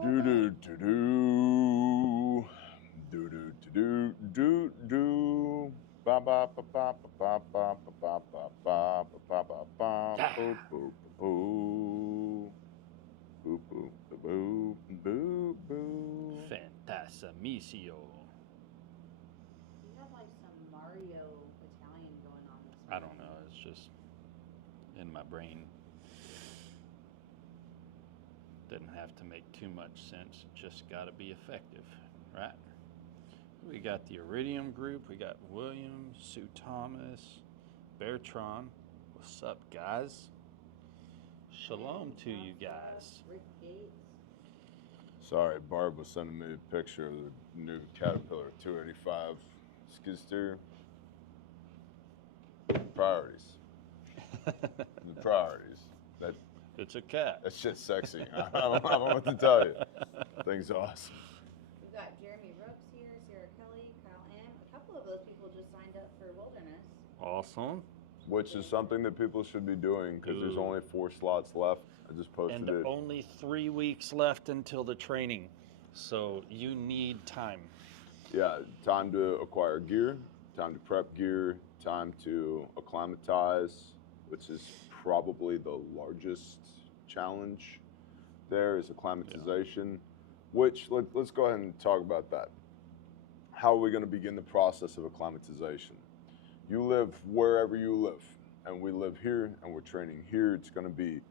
Do do do do do do do do do ba ba ba ba ba ba ba ba ba ba ba ba ba ba boo boo boo boo boo boo boo boo. Fantasimicio. You have like some Mario Italian going on this I don't morning. know. It's just in my brain. Didn't have to make too much sense. It just got to be effective, right? We got the Iridium group. We got William, Sue Thomas, Bertrand. What's up, guys? Shalom to you guys. Rick Gates. Sorry, Barb was sending me a picture of the new Caterpillar 285 skid steer. Priorities. The priorities. It's a cat. That shit's sexy. I don't know what to tell you. Thing's awesome. We've got Jeremy Rooks here, Sarah Kelly, Kyle M. A couple of those people just signed up for Wilderness. Awesome. Which is something that people should be doing because there's Ooh. only 4 slots left. I just posted And it. only 3 weeks left until the training. So you need time. Yeah, time to acquire gear, time to prep gear, time to acclimatize, which is probably the largest challenge there is acclimatization, which let's go ahead and talk about that. How are we going to begin the process of acclimatization? You live wherever you live, and we live here, and we're training here. It's going to be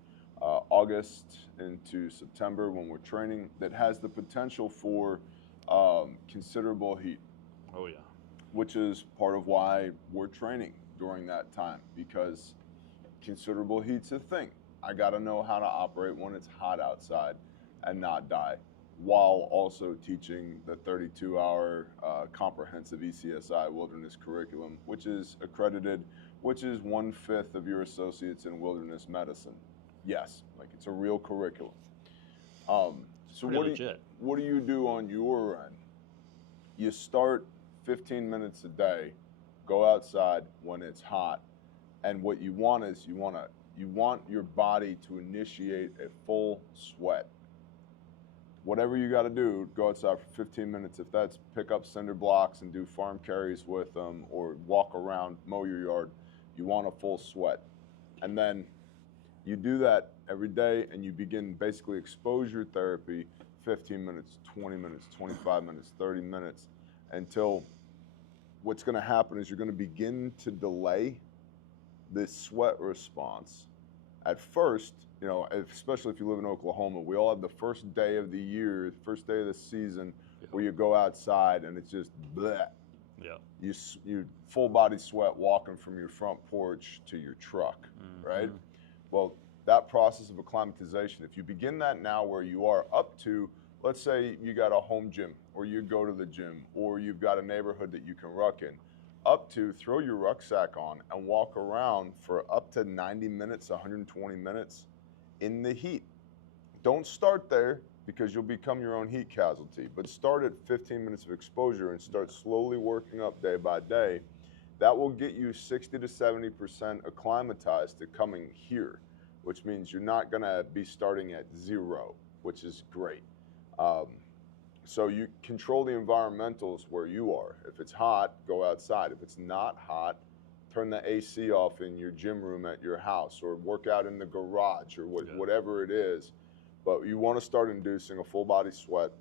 August into September when we're training. That has the potential for considerable heat. Oh, yeah. Which is part of why we're training during that time, because considerable heat's a thing. I got to know how to operate when it's hot outside and not die, while also teaching the 32-hour comprehensive ECSI wilderness curriculum, which is accredited, which is 1/5 of your associates in wilderness medicine. Yes, like it's a real curriculum. So what do you do on your end? You start 15 minutes a day, go outside when it's hot, and what you want is you want your body to initiate a full sweat. Whatever you got to do, go outside for 15 minutes. If that's pick up cinder blocks and do farm carries with them, or walk around, mow your yard, you want a full sweat. And then you do that every day, and you begin basically exposure therapy, 15 minutes, 20 minutes, 25 minutes, 30 minutes, until what's going to happen is you're going to begin to delay this sweat response. At first, you know, especially if you live in Oklahoma, we all have the first day of the year, first day of the season, where you go outside and it's just bleh. Yeah. You full body sweat walking from your front porch to your truck, right? Well, that process of acclimatization, if you begin that now where you are up to, let's say you got a home gym, or you go to the gym, or you've got a neighborhood that you can ruck in, up to throw your rucksack on and walk around for up to 90 minutes, 120 minutes in the heat. Don't start there because you'll become your own heat casualty, but start at 15 minutes of exposure and start slowly working up day by day. That will get you 60 to 70% acclimatized to coming here, which means you're not gonna be starting at 0, which is great. So you control the environmentals where you are. If it's hot, go outside. If it's not hot, turn the AC off in your gym room at your house, or work out in the garage, or whatever it is. But you want to start inducing a full body sweat,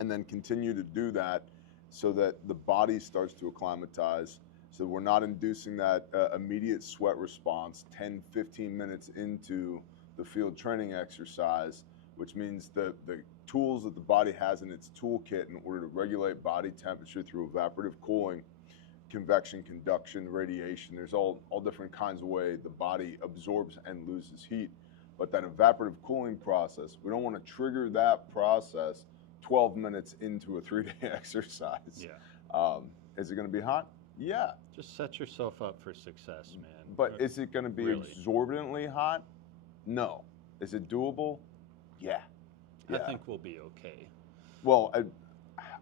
and then continue to do that so that the body starts to acclimatize, so we're not inducing that immediate sweat response 10, 15 minutes into the field training exercise, which means the tools that the body has in its toolkit in order to regulate body temperature through evaporative cooling, convection, conduction, radiation. There's all different kinds of way the body absorbs and loses heat. But that evaporative cooling process, we don't want to trigger that process 12 minutes into a 3-day exercise. Yeah. Is it going to be hot? Yeah. Just set yourself up for success, man. But is it going to be exorbitantly hot? No. Is it doable? Yeah. I think we'll be okay. Well,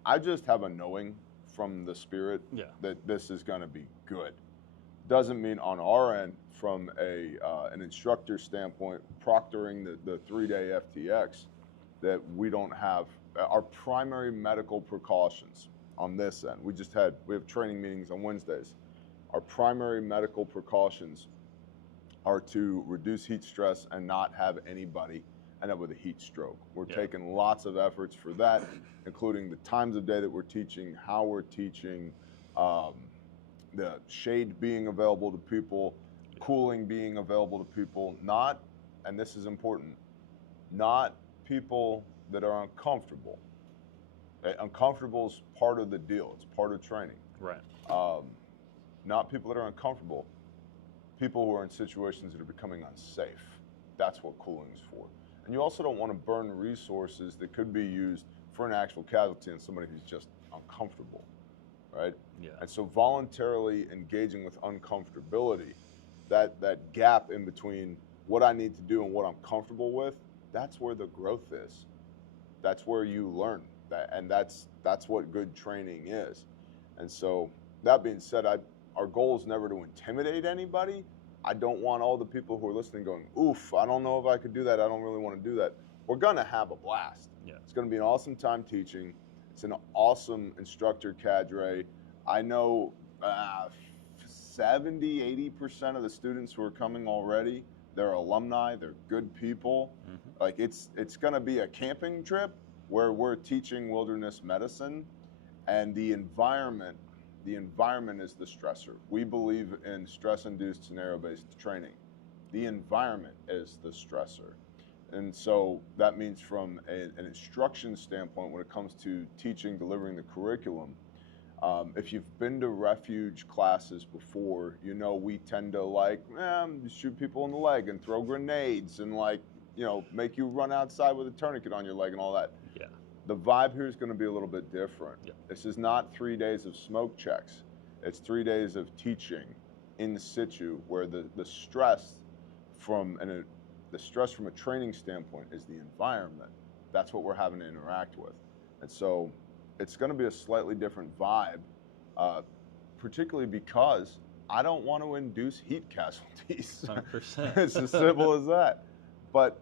I just have a knowing from the spirit that this is going to be good. Doesn't mean on our end, from an instructor standpoint, proctoring the 3-day FTX, that we don't have. Our primary medical precautions on this end, we have training meetings on Wednesdays. Our primary medical precautions are to reduce heat stress and not have anybody end up with a heat stroke. We're taking lots of efforts for that, including the times of day that we're teaching, how we're teaching, the shade being available to people, cooling being available to people, not, and this is important, not people that are uncomfortable. Uncomfortable is part of the deal. It's part of training. Right. Not people that are uncomfortable. People who are in situations that are becoming unsafe. That's what cooling is for. And you also don't want to burn resources that could be used for an actual casualty on somebody who's just uncomfortable, right? Yeah. And so voluntarily engaging with uncomfortability, that gap in between what I need to do and what I'm comfortable with, that's where the growth is. That's where you learn that, and that's what good training is. And so that being said, our goal is never to intimidate anybody. I don't want all the people who are listening going, oof, I don't know if I could do that. I don't really want to do that. We're going to have a blast. Yeah. It's going to be an awesome time teaching. It's an awesome instructor cadre. I know 70, 80% of the students who are coming already, they're alumni, they're good people. Mm-hmm. Like it's going to be a camping trip where we're teaching wilderness medicine, and the environment is the stressor. We believe in stress-induced scenario-based training. The environment is the stressor. And so that means from an instruction standpoint, when it comes to teaching, delivering the curriculum, if you've been to Refuge classes before, you know we tend to shoot people in the leg and throw grenades and make you run outside with a tourniquet on your leg and all that. Yeah. The vibe here is going to be a little bit different. Yeah. This is not 3 days of smoke checks. It's 3 days of teaching in situ, where the stress from a training standpoint is the environment. That's what we're having to interact with. And so it's going to be a slightly different vibe, particularly because I don't want to induce heat casualties. 100%. It's as simple as that. But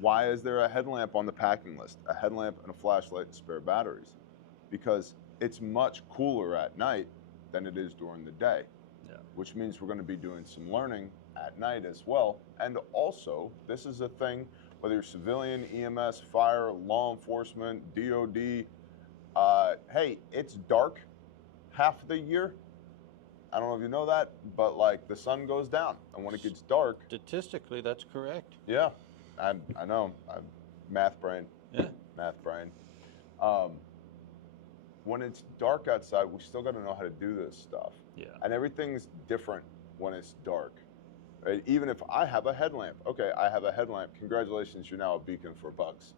why is there a headlamp on the packing list? A headlamp and a flashlight and spare batteries? Because it's much cooler at night than it is during the day, which means we're going to be doing some learning at night as well. And also, this is a thing, whether you're civilian, EMS, fire, law enforcement, DOD, hey, it's dark half the year. I don't know if you know that, but the sun goes down, and when it gets dark, statistically, that's correct. Yeah, I know. I'm math brain. Yeah. Math brain. When it's dark outside, we still got to know how to do this stuff. Yeah. And everything's different when it's dark. Right? Even if I have a headlamp. Okay, I have a headlamp. Congratulations, you're now a beacon for bugs.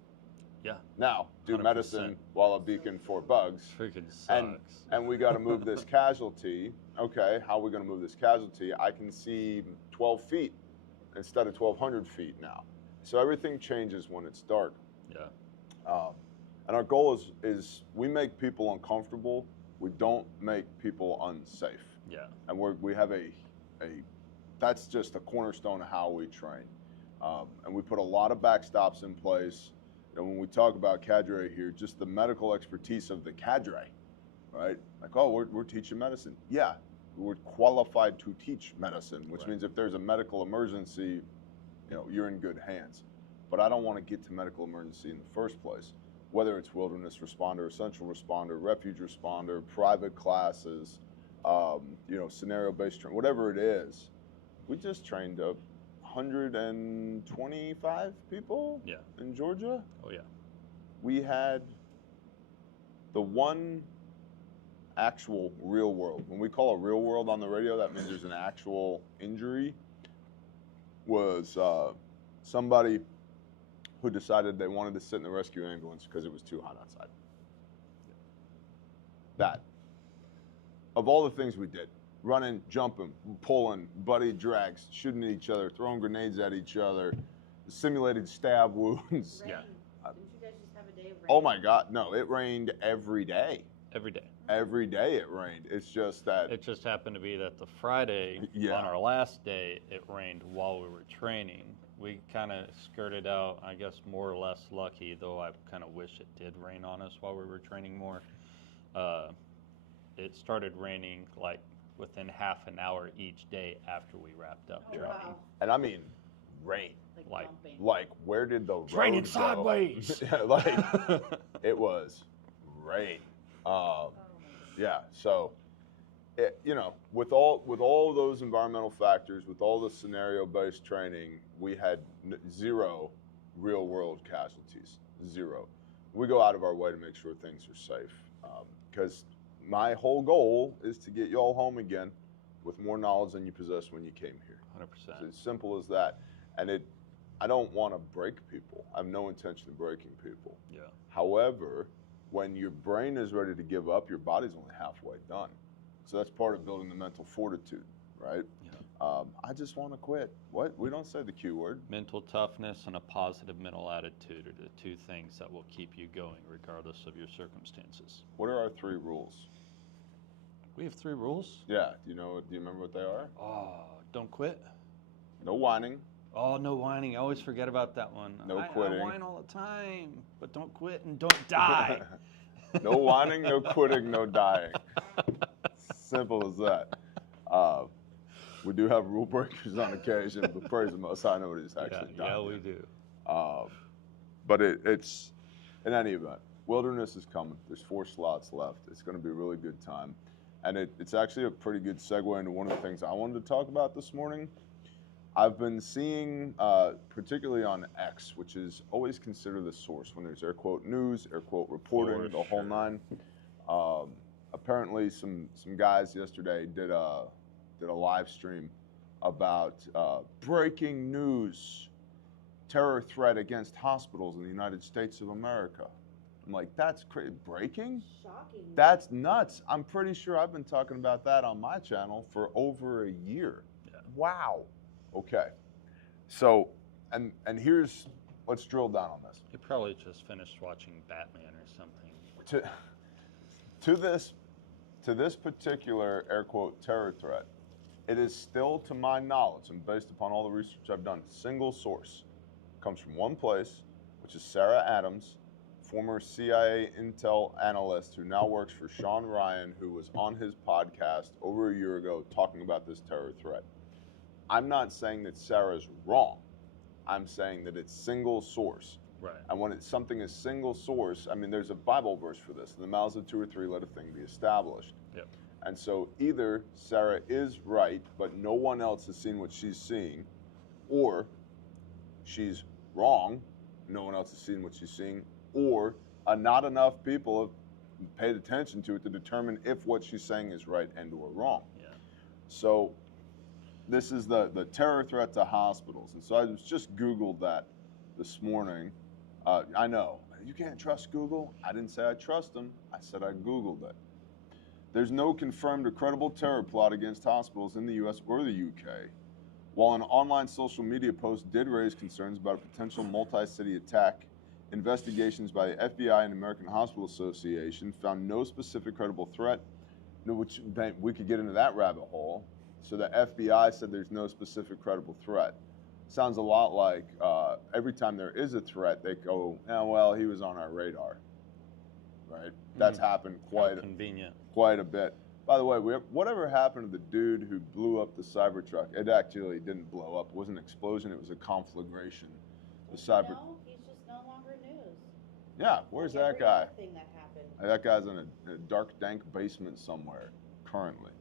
Yeah. Now, do 100%. medicine while a beacon for bugs. Freaking sucks. And we got to move this casualty. Okay, how are we going to move this casualty? I can see 12 feet instead of 1,200 feet now. So everything changes when it's dark. Yeah. And our goal is we make people uncomfortable. We don't make people unsafe. Yeah. And we have that's just a cornerstone of how we train. And we put a lot of backstops in place. When we talk about cadre here, just the medical expertise of the cadre, right? We're teaching medicine. Yeah, we're qualified to teach medicine, which means if there's a medical emergency, you're in good hands. But I don't want to get to medical emergency in the first place, whether it's wilderness responder, essential responder, refuge responder, private classes, scenario-based training, whatever it is. We just trained 125 people in Georgia. Oh, yeah. We had the one actual real world. When we call a real world on the radio, that means there's an actual injury. Was somebody who decided they wanted to sit in the rescue ambulance because it was too hot outside. That. Of all the things we did, running, jumping, pulling, buddy drags, shooting at each other, throwing grenades at each other, simulated stab wounds. Rain. Didn't you guys just have a day of rain? Oh my God, no, it rained every day. Every day. Every day it rained. It's just that. It just happened to be that the Friday, on our last day, it rained while we were training, We kind of skirted out, I guess, more or less lucky, though I kind of wish it did rain on us while we were training more. It started raining like within half an hour each day after we wrapped up training. Wow. And I mean, rain. Like- dumping. Like, where did the It's raining road go? sideways. Yeah, like, it was rain. Oh my Yeah, so, you know, with all those environmental factors, with all the scenario-based training, we had zero real-world casualties. Zero. We go out of our way to make sure things are safe, because my whole goal is to get you all home again with more knowledge than you possessed when you came here. 100%. It's as simple as that. And I don't want to break people. I have no intention of breaking people. Yeah. However, when your brain is ready to give up, your body's only halfway done. So that's part of building the mental fortitude, right? Yeah. I just want to quit. What? We don't say the Q word. Mental toughness and a positive mental attitude are the two things that will keep you going regardless of your circumstances. What are our 3 rules? We have 3 rules. Yeah. Do you remember what they are? Oh, don't quit. No whining. Oh, no whining. I always forget about that one. No quitting. I whine all the time, but don't quit and don't die. No whining, no quitting, no dying. Simple as that. We do have rule breakers on occasion, but praise the Most High, nobody's actually died. Yeah, we yet. do. But it's, in any event, wilderness is coming. There's 4 slots left. It's going to be a really good time. And it's actually a pretty good segue into one of the things I wanted to talk about this morning. I've been seeing, particularly on X, which is always considered the source when there's air quote news, air quote reporting, the whole nine. Apparently, some guys yesterday did a live stream about breaking news, terror threat against hospitals in the United States of America. I'm like, that's crazy. Breaking? Shocking. That's nuts. I'm pretty sure I've been talking about that on my channel for over a year. Yeah. Wow. Okay. So, and let's drill down on this. You probably just finished watching Batman or something. To this particular air quote terror threat, it is still, to my knowledge, and based upon all the research I've done, single source. Comes from one place, which is Sarah Adams, former CIA intel analyst who now works for Sean Ryan, who was on his podcast over a year ago talking about this terror threat. I'm not saying that Sarah's wrong. I'm saying that it's single source. Right. And when something is single source, I mean, there's a Bible verse for this. In the mouths of 2 or 3, let a thing be established. Yep. And so either Sarah is right, but no one else has seen what she's seeing, or she's wrong, no one else has seen what she's seeing, or not enough people have paid attention to it to determine if what she's saying is right and or wrong. Yeah. So this is the terror threat to hospitals. And so I just Googled that this morning. I know, you can't trust Google. I didn't say I trust them. I said I Googled it. There's no confirmed or credible terror plot against hospitals in the US or the UK. While an online social media post did raise concerns about a potential multi-city attack, investigations by the FBI and American Hospital Association found no specific credible threat, which we could get into that rabbit hole. So the FBI said there's no specific credible threat. Sounds a lot like every time there is a threat, they go, oh, well, he was on our radar, right? That's happened quite a bit. By the way, whatever happened to the dude who blew up the Cybertruck? It actually didn't blow up. It wasn't an explosion. It was a conflagration. No, he's just no longer news. Yeah, where's Like that every guy? other thing that happened. That guy's in a dark, dank basement somewhere currently.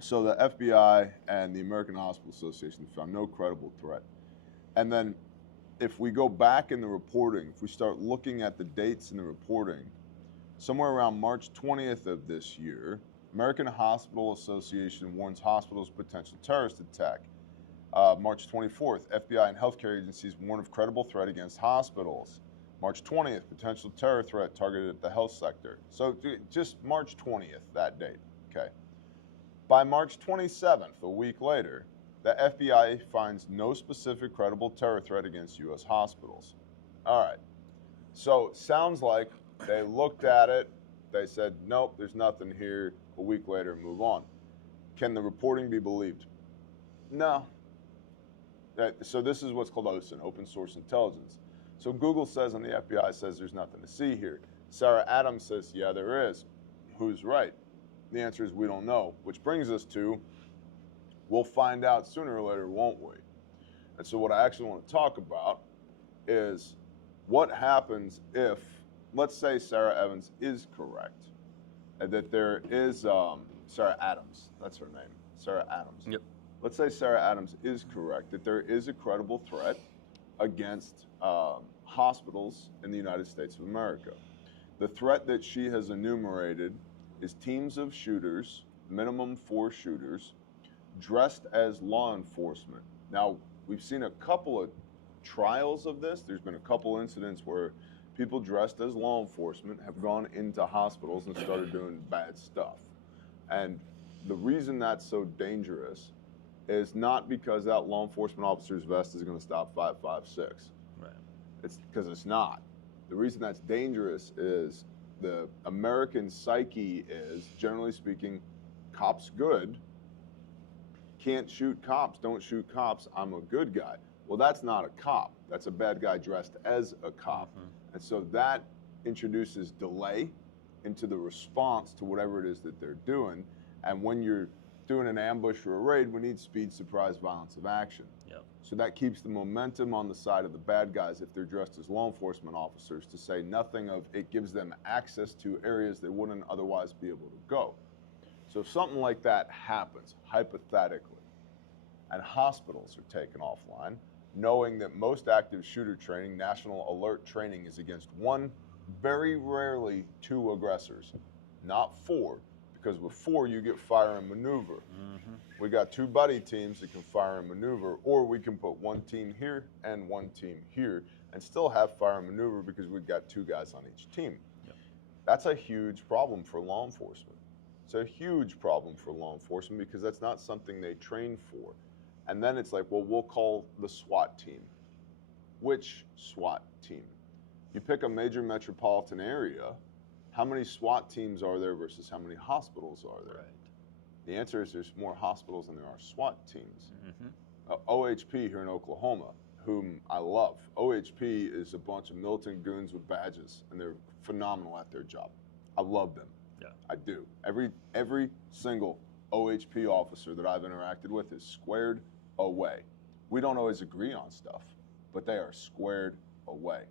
So the FBI and the American Hospital Association found no credible threat. And then if we go back in the reporting, if we start looking at the dates in the reporting, somewhere around March 20th of this year, American Hospital Association warns hospitals of potential terrorist attack. March 24th, FBI and healthcare agencies warn of credible threat against hospitals. March 20th, potential terror threat targeted at the health sector. So just March 20th, that date, okay. By March 27th, a week later, the FBI finds no specific credible terror threat against U.S. hospitals. All right, so sounds like they looked at it, they said, nope, there's nothing here. A week later, move on. Can the reporting be believed? No. So this is what's called OSINT, open source intelligence. So Google says and the FBI says there's nothing to see here. Sarah Adams says, yeah, there is. Who's right? The answer is we don't know, which brings us to, we'll find out sooner or later, won't we? And so what I actually want to talk about is what happens if, let's say Sarah Evans is correct, and that there is, Sarah Adams, that's her name, Sarah Adams. Yep. Let's say Sarah Adams is correct, that there is a credible threat against hospitals in the United States of America. The threat that she has enumerated is teams of shooters, minimum 4 shooters, dressed as law enforcement. Now, we've seen a couple of trials of this. There's been a couple incidents where people dressed as law enforcement have gone into hospitals and started doing bad stuff. And the reason that's so dangerous is not because that law enforcement officer's vest is going to stop 556. Right. It's because it's not. The reason that's dangerous is the American psyche is, generally speaking, cops good. Can't shoot cops, don't shoot cops, I'm a good guy. Well, that's not a cop. That's a bad guy dressed as a cop. Mm-hmm. And so that introduces delay into the response to whatever it is that they're doing. And when you're doing an ambush or a raid, we need speed, surprise, violence of action. Yep. So that keeps the momentum on the side of the bad guys if they're dressed as law enforcement officers, to say nothing of it gives them access to areas they wouldn't otherwise be able to go. So if something like that happens, hypothetically, and hospitals are taken offline, knowing that most active shooter training, national alert training, is against 1, very rarely 2 aggressors, not 4, because with 4 you get fire and maneuver. Mm-hmm. We got 2 buddy teams that can fire and maneuver, or we can put 1 team here and 1 team here and still have fire and maneuver because we've got 2 guys on each team. Yep. That's a huge problem for law enforcement. It's a huge problem for law enforcement because that's not something they train for. And then it's like, well, we'll call the SWAT team. Which SWAT team? You pick a major metropolitan area, how many SWAT teams are there versus how many hospitals are there? Right. The answer is there's more hospitals than there are SWAT teams. Mm-hmm. OHP here in Oklahoma, whom I love. OHP is a bunch of militant goons with badges, and they're phenomenal at their job. I love them. Yeah. I do. Every single OHP officer that I've interacted with is squared away. We don't always agree on stuff, but they are squared away.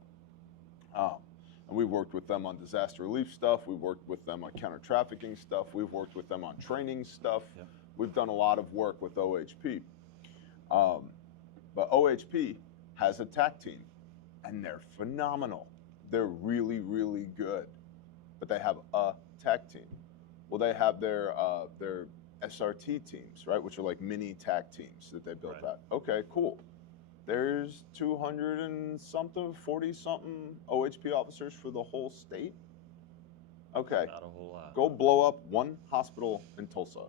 And we've worked with them on disaster relief stuff. We've worked with them on counter-trafficking stuff. We've worked with them on training stuff. Yeah. We've done a lot of work with OHP. But OHP has a TAC team, and they're phenomenal. They're really, really good. But they have a TAC team. Well, they have their SRT teams, right, which are like mini TAC teams that they built out. Okay, cool. There's 200 and something, 40 something OHP officers for the whole state. Okay. Not a whole lot. Go blow up 1 hospital in Tulsa,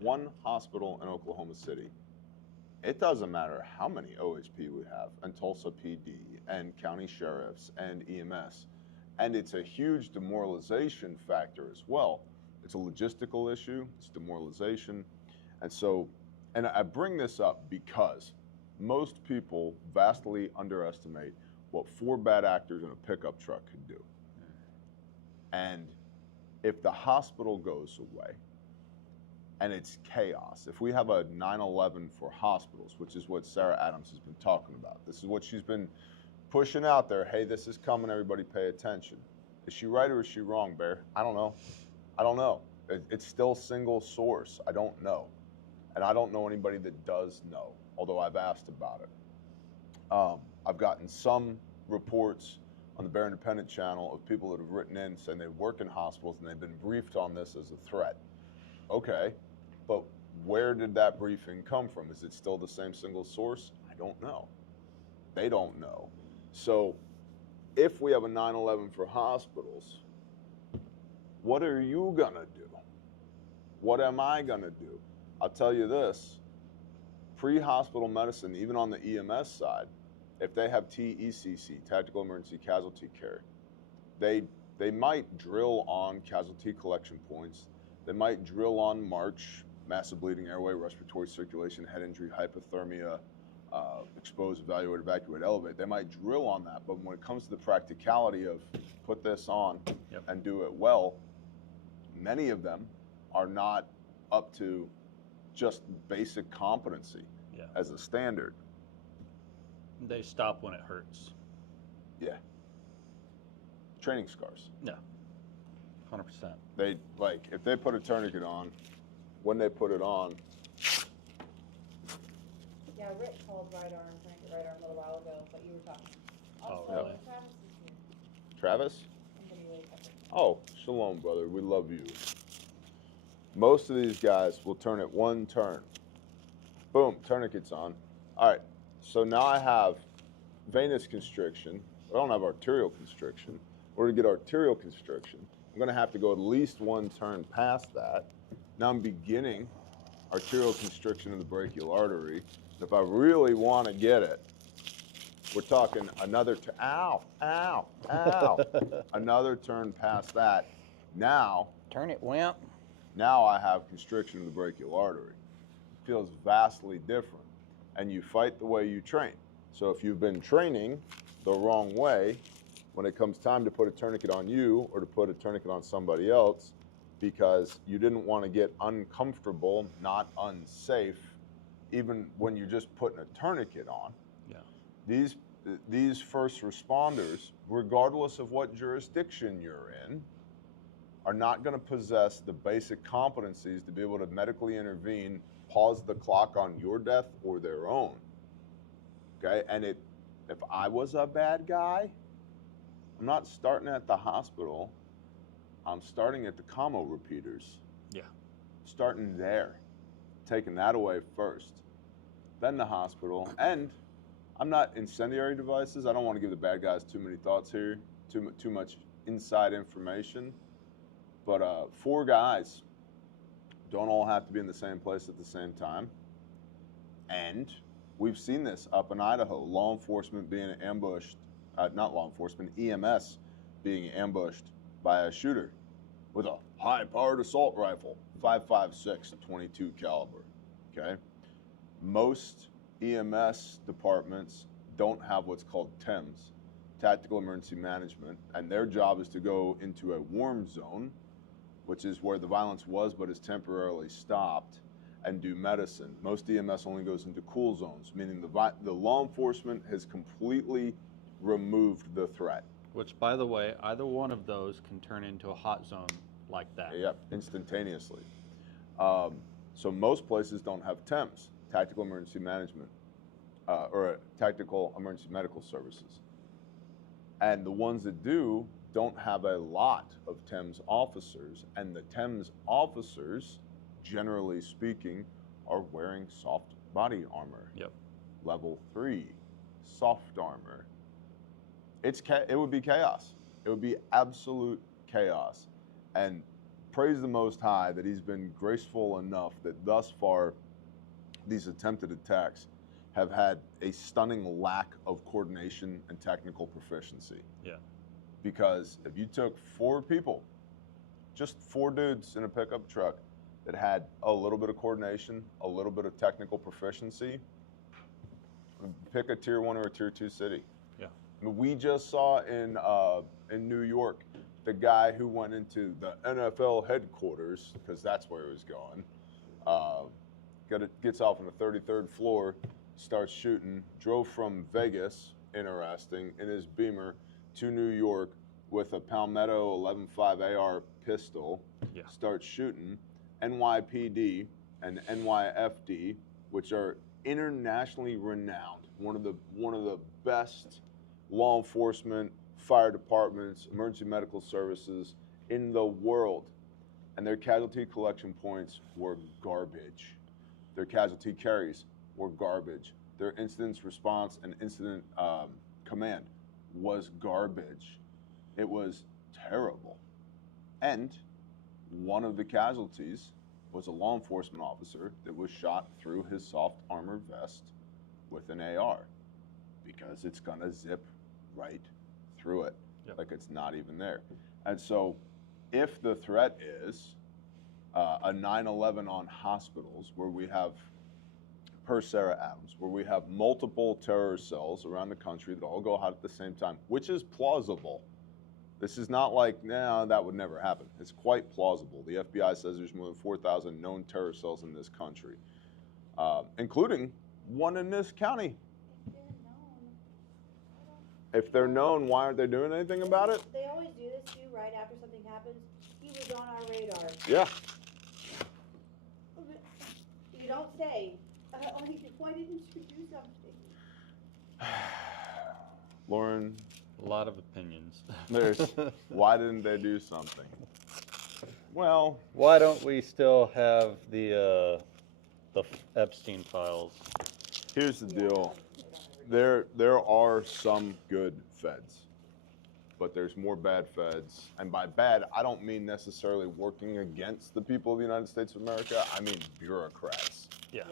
1 hospital in Oklahoma City. It doesn't matter how many OHP we have, and Tulsa PD, and county sheriffs, and EMS. And it's a huge demoralization factor as well. It's a logistical issue, it's demoralization. And so, and I bring this up because most people vastly underestimate what 4 bad actors in a pickup truck could do. And if the hospital goes away and it's chaos, if we have a 9/11 for hospitals, which is what Sarah Adams has been talking about, this is what she's been pushing out there, hey, this is coming, everybody pay attention. Is she right or is she wrong, Bear? I don't know. I don't know. It's still single source. I don't know. And I don't know anybody that does know, although I've asked about it. I've gotten some reports on the Bear Independent channel of people that have written in saying they work in hospitals and they've been briefed on this as a threat. Okay, but where did that briefing come from? Is it still the same single source? I don't know. They don't know. So if we have a 9/11 for hospitals, what are you gonna do? What am I gonna do? I'll tell you this, pre-hospital medicine, even on the EMS side, if they have TECC, Tactical Emergency Casualty Care, they might drill on casualty collection points. They might drill on MARCH, massive bleeding, airway, respiratory circulation, head injury, hypothermia, expose, evaluate, evacuate, elevate. They might drill on that, but when it comes to the practicality of put this on and do it well, many of them are not up to just basic competency as a standard. They stop when it hurts. Yeah. Training scars. Yeah. 100%. They, like, if they put a tourniquet on, when they put it on. Yeah, Rick called right arm, tourniquet right arm a little while ago, but you were talking. Also, really? Travis is here. Travis? Somebody really covered. Oh, shalom, brother. We love you. Most of these guys will turn it one turn. Boom, tourniquet's on. All right, so now I have venous constriction. I don't have arterial constriction. In order to get arterial constriction, I'm going to have to go at least one turn past that. Now I'm beginning arterial constriction of the brachial artery. If I really want to get it, we're talking another another turn past that. Now, Turn it, wimp. now I have constriction of the brachial artery. It feels vastly different. And you fight the way you train. So if you've been training the wrong way, when it comes time to put a tourniquet on you or to put a tourniquet on somebody else, because you didn't want to get uncomfortable, not unsafe, even when you're just putting a tourniquet on. Yeah. These first responders, regardless of what jurisdiction you're in, are not going to possess the basic competencies to be able to medically intervene, pause the clock on your death or their own. Okay, and if I was a bad guy, I'm not starting at the hospital. I'm starting at the commo repeaters. Yeah. Starting there, taking that away first, then the hospital. And I'm not incendiary devices. I don't want to give the bad guys too many thoughts here, too much inside information. But 4 guys don't all have to be in the same place at the same time. And we've seen this up in Idaho, law enforcement being ambushed, not law enforcement, EMS being ambushed by a shooter with a high-powered assault rifle, 5.56, 22 caliber, okay? Most EMS departments don't have what's called TEMS, Tactical Emergency Management, and their job is to go into a warm zone, which is where the violence was but is temporarily stopped, and do medicine. Most EMS only goes into cool zones, meaning the law enforcement has completely removed the threat. Which, by the way, either one of those can turn into a hot zone like that. Yep, instantaneously. So most places don't have TEMS, Tactical Emergency Management, or Tactical Emergency Medical Services. And the ones that do don't have a lot of TEMS officers, and the TEMS officers, generally speaking, are wearing soft body armor. Yep. Level 3, soft armor. It would be chaos. It would be absolute chaos. And praise the Most High that he's been graceful enough that thus far these attempted attacks have had a stunning lack of coordination and technical proficiency. Yeah. Because if you took 4 people, just 4 dudes in a pickup truck that had a little bit of coordination, a little bit of technical proficiency, pick a tier 1 or a tier 2 city. Yeah. We just saw in New York the guy who went into the NFL headquarters, because that's where he was going, gets off on the 33rd floor, starts shooting, drove from Vegas, interesting, in his Beamer to New York with a Palmetto 11.5 AR pistol, starts shooting. NYPD and NYFD, which are internationally renowned, one of the best law enforcement, fire departments, emergency medical services in the world, and their casualty collection points were garbage. Their casualty carries were garbage. Their incident response and incident command was garbage. It was terrible. And one of the casualties was a law enforcement officer that was shot through his soft armor vest with an AR, because it's gonna zip right through it, like it's not even there. And so if the threat is a 9/11 on hospitals, where we have per Sarah Adams, where we have multiple terror cells around the country that all go out at the same time, which is plausible. This is not like, nah, that would never happen. It's quite plausible. The FBI says there's more than 4,000 known terror cells in this country, including one in this county. If they're known, why aren't they doing anything about it? They always do this too, right after something happens. He was on our radar. Yeah. You don't say, why didn't you do something? Lauren, A lot of opinions. there's, why didn't they do something? Well, Why don't we still have the Epstein files? here's the deal. There are some good feds, but there's more bad feds. And by bad, I don't mean necessarily working against the people of the United States of America. I mean bureaucrats. Yeah.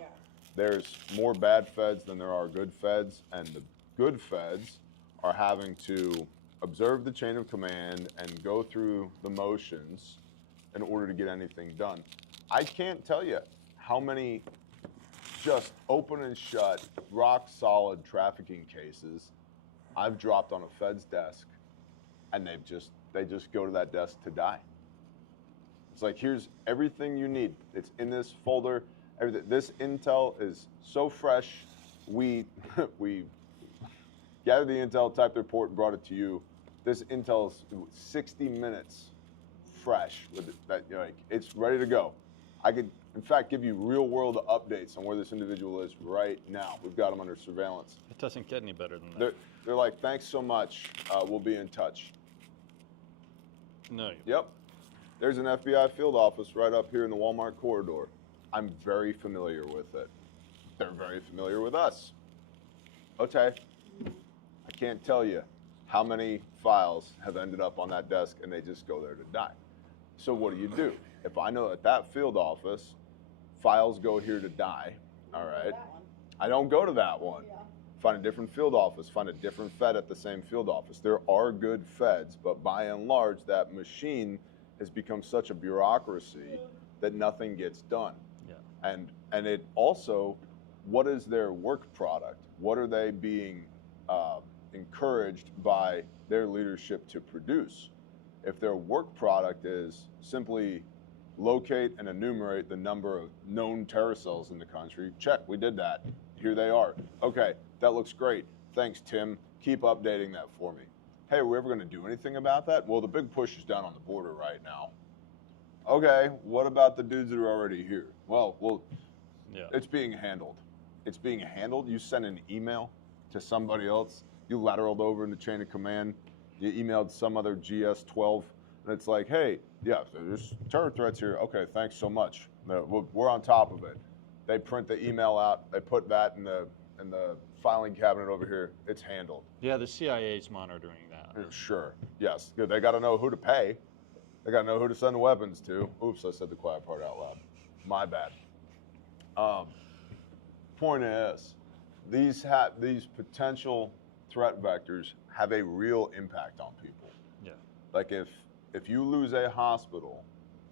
There's more bad feds than there are good feds, and the good feds are having to observe the chain of command and go through the motions in order to get anything done. I can't tell you how many just open and shut, rock solid trafficking cases I've dropped on a Fed's desk, and they just go to that desk to die. It's like, here's everything you need. It's in this folder. Everything. This intel is so fresh. We gathered the intel, typed the report, and brought it to you. This intel is 60 minutes fresh. With it, that, like, it's ready to go. I could, in fact, give you real-world updates on where this individual is right now. We've got him under surveillance. It doesn't get any better than that. They're like, thanks so much. We'll be in touch. No. Yep. There's an FBI field office right up here in the Walmart corridor. I'm very familiar with it. They're very familiar with us. Okay. I can't tell you how many files have ended up on that desk and they just go there to die. So what do? If I know at that field office, files go here to die, all right, I don't go to that one. Find a different field office, find a different Fed at the same field office. There are good Feds, but by and large, that machine has become such a bureaucracy that nothing gets done. Yeah. And it also, what is their work product? What are they being encouraged by their leadership to produce? If their work product is simply locate and enumerate the number of known terror cells in the country, check, we did that. Here they are. Okay, that looks great. Thanks, Tim. Keep updating that for me. Hey, are we ever going to do anything about that? Well, the big push is down on the border right now. Okay, what about the dudes that are already here? Well, Yeah. it's being handled. It's being handled. You send an email to somebody else. You lateraled over in the chain of command. You emailed some other GS-12, and it's like, hey, yeah, there's terror threats here. Okay, thanks so much. We're on top of it. They print the email out. They put that in the filing cabinet over here. It's handled. Yeah, the CIA's monitoring that. Sure. Yes. Good. They got to know who to pay. They got to know who to send the weapons to. Oops, I said the quiet part out loud. My bad. Point is, these potential threat vectors have a real impact on people. Yeah. Like if you lose a hospital,